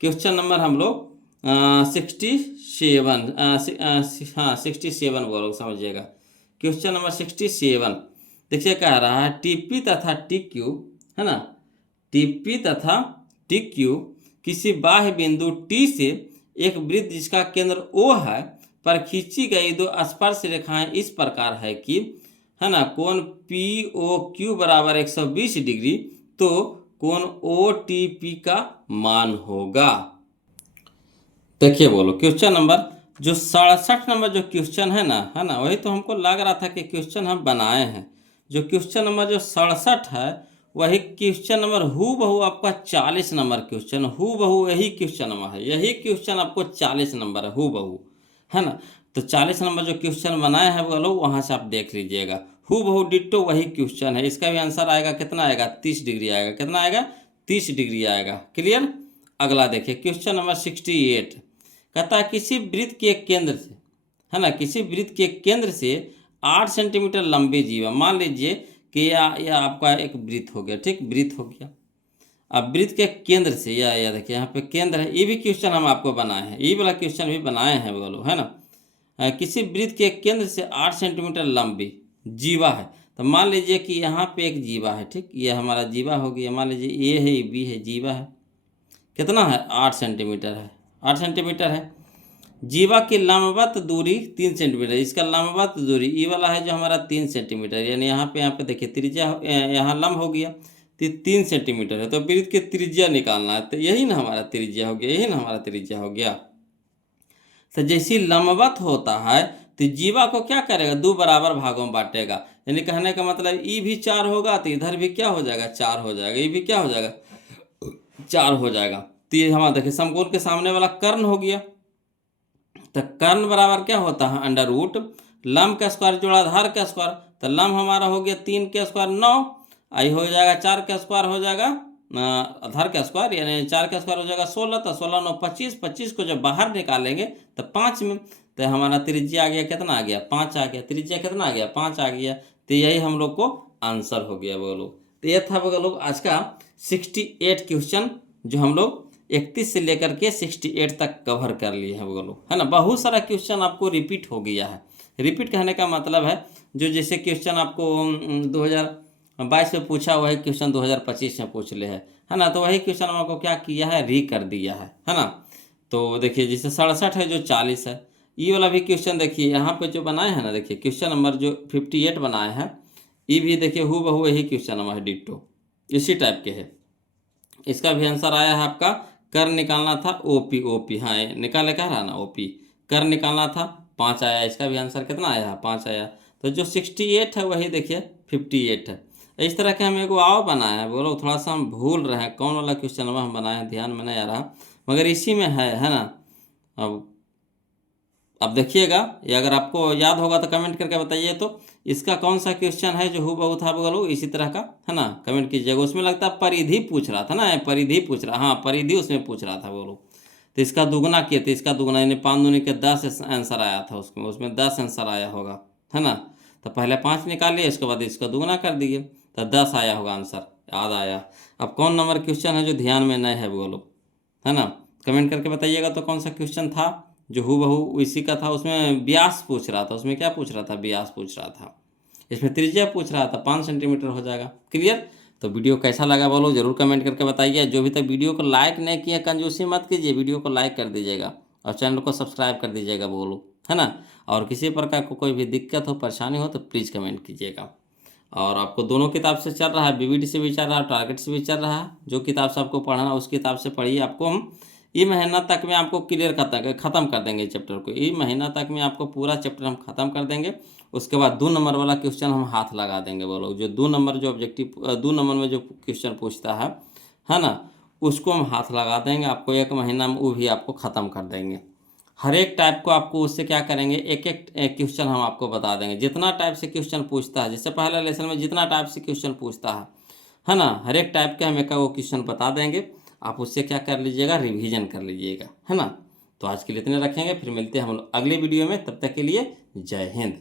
क्वेश्चन नंबर हम लोग 67 हाँ 67 बोलो, समझिएगा। क्वेश्चन नंबर 67 देखिए, कह रहा है टीपी तथा टीक्यू, है ना, टीपी तथा टीक्यू किसी बाह्य बिंदु टी से एक वृत्त जिसका केंद्र ओ है पर खींची गई दो स्पर्श रेखाएं इस प्रकार है कि, है ना, कोण पी ओ क्यू बराबर 120 डिग्री, तो कोण ओ टी पी का मान होगा। देखिए बोलो क्वेश्चन नंबर जो 67 नंबर जो क्वेश्चन है ना, वही तो हमको लग रहा था कि क्वेश्चन हम बनाए हैं। जो क्वेश्चन नंबर जो 67 है वही क्वेश्चन नंबर हूबहू आपका 40 नंबर क्वेश्चन, हूबहू यही क्वेश्चन नंबर है, यही क्वेश्चन आपको 40 नंबर है हूबहू, है ना। तो 40 नंबर जो क्वेश्चन बनाए हैं बोलो, वहाँ से आप देख लीजिएगा, हूबहू डिट्टो वही क्वेश्चन है। इसका भी आंसर आएगा कितना आएगा 30 डिग्री आएगा, कितना आएगा 30 डिग्री आएगा। क्लियर। अगला देखिए क्वेश्चन नंबर 68 कहता है किसी वृत्त के केंद्र से, है ना, किसी वृत्त के केंद्र से 8 सेंटीमीटर लंबी जीवा, मान लीजिए कि यह आपका एक वृत्त हो गया, ठीक, वृत्त हो गया। अब वृत्त के केंद्र से या देखिए यहाँ पे केंद्र है, ये भी क्वेश्चन हम आपको बनाए हैं, ये वाला क्वेश्चन भी बनाए हैं बोलो, है ना। किसी वृत्त के केंद्र से 8 सेंटीमीटर लंबी जीवा है, तो मान लीजिए कि यहाँ पे एक जीवा है, ठीक, ये हमारा जीवा हो गया, मान लीजिए ए है, बी है, जीवा है, कितना है 8 सेंटीमीटर है, 8 सेंटीमीटर है। जीवा की लंबवत दूरी 3 सेंटीमीटर, इसका लंबवत दूरी ई वाला है जो हमारा 3 सेंटीमीटर, यानी यहाँ पे देखिए त्रिज्या यहाँ लंब हो गया तो 3 सेंटीमीटर है, तो वृत्त की त्रिज्या निकालना है, तो यही ना हमारा त्रिज्या हो गया, यही ना हमारा त्रिज्या हो गया। तो जैसी लंबवत होता है तो जीवा को क्या करेगा, 2 बराबर भागों में बांटेगा, यानी कहने का मतलब ई भी 4 होगा तो इधर भी क्या हो जाएगा, 4 हो जाएगा, ये भी क्या हो जाएगा, 4 हो जाएगा। तो ये हमारा देखिए समकोण के सामने वाला कर्ण हो गया, तो कर्ण बराबर क्या होता है, अंडर रूट लंब का स्क्वायर जोड़ा आधार का स्क्वायर, तो लंब हमारा हो गया 3 के स्क्वायर 9, आई हो जाएगा 4 का स्क्वायर हो जाएगा आधार का स्क्वायर, यानी 4 का स्क्वायर हो जाएगा 16, तो 16 9 25, 25 को जब बाहर निकालेंगे तो 5 में, तो हमारा त्रिज्या आ गया, कितना आ गया, 5 आ गया, त्रिज्या कितना आ गया, 5 आ गया, तो यही हम लोग को आंसर हो गया वो लोग। तो यह था वो लोग आज का 68 क्वेश्चन जो हम लोग 31 से लेकर के 68 तक कवर कर लिए हैं वो लोग, है ना। बहुत सारा क्वेश्चन आपको रिपीट हो गया है। रिपीट कहने का मतलब है जो जैसे क्वेश्चन आपको 2022 में पूछा वही क्वेश्चन 2025 में पूछ ले है ना, तो वही क्वेश्चन आपको क्या किया है, री कर दिया है ना। तो देखिए जैसे 67 है जो 40 है, ये वाला भी क्वेश्चन देखिए यहाँ पे जो बनाए हैं ना, देखिए क्वेश्चन नंबर जो 58 बनाए हैं, ये भी देखिए हूबहू यही क्वेश्चन नंबर है, डिट्टो इसी टाइप के है। इसका भी आंसर आया है आपका, कर निकालना था ओपी, ओपी हाँ निकाले कह रहा ना, ओपी कर निकालना था 5 आया, इसका भी आंसर कितना आया, 5 आया। तो जो 68 है वही देखिए 58 है। इस तरह के हम एगो और बनाए हैं, बोलो थोड़ा सा हम भूल रहे हैं कौन वाला क्वेश्चन हम बनाए हैं, ध्यान में नहीं आ रहा, मगर इसी में है ना। अब देखिएगा, ये अगर आपको याद होगा तो कमेंट करके बताइए, तो इसका कौन सा क्वेश्चन है जो हूबहू था बोलो इसी तरह का, है ना, कमेंट कीजिएगा। उसमें लगता है परिधि पूछ रहा था ना, परिधि पूछ रहा, हाँ परिधि उसमें पूछ रहा था बोलो, तो इसका दुगना किए थे, इसका दुगना यानी 5 दूनी के 10 आंसर आया था उसमें 10 आंसर आया होगा, है ना। तो पहले 5 निकालिए, इसके बाद इसका दुगना कर दिए तो 10 आया होगा आंसर, याद आया। अब कौन नंबर क्वेश्चन है जो ध्यान में नहीं है बोलो, है ना, कमेंट करके बताइएगा तो कौन सा क्वेश्चन था जो हूबहू इसी का था। उसमें व्यास पूछ रहा था, उसमें क्या पूछ रहा था, व्यास पूछ रहा था, इसमें त्रिज्या पूछ रहा था, 5 सेंटीमीटर हो जाएगा। क्लियर। तो वीडियो कैसा लगा बोलो जरूर कमेंट करके बताइए। जो भी तक वीडियो को लाइक नहीं किया कंजूसी मत कीजिए, वीडियो को लाइक कर दीजिएगा और चैनल को सब्सक्राइब कर दीजिएगा बोलो, है ना। और किसी प्रकार को कोई भी दिक्कत हो परेशानी हो तो प्लीज़ कमेंट कीजिएगा। और आपको दोनों किताब से चल रहा है, बीवीडी से भी चल रहा है, टारगेट से भी चल रहा है, जो किताब से आपको पढ़ना उस किताब से पढ़िए। आपको हम ये महीना तक में आपको क्लियर ख़त्म कर देंगे चैप्टर को, ये महीना तक में आपको पूरा चैप्टर हम ख़त्म कर देंगे। उसके बाद 2 नंबर वाला क्वेश्चन हम हाथ लगा देंगे बोलो, जो 2 नंबर जो ऑब्जेक्टिव 2 नंबर में जो क्वेश्चन पूछता है ना, उसको हम हाथ लगा देंगे। आपको 1 महीना में वो भी आपको ख़त्म कर देंगे। हर एक टाइप को आपको उससे क्या करेंगे, एक क्वेश्चन हम आपको बता देंगे, जितना टाइप से क्वेश्चन पूछता है, जैसे पहले लेसन में जितना टाइप से क्वेश्चन पूछता है ना, हर एक टाइप के हम एक वो क्वेश्चन बता देंगे। आप उससे क्या कर लीजिएगा, रिवीजन कर लीजिएगा, है ना। तो आज के लिए इतने रखेंगे, फिर मिलते हैं हम लोग अगले वीडियो में, तब तक के लिए जय हिंद।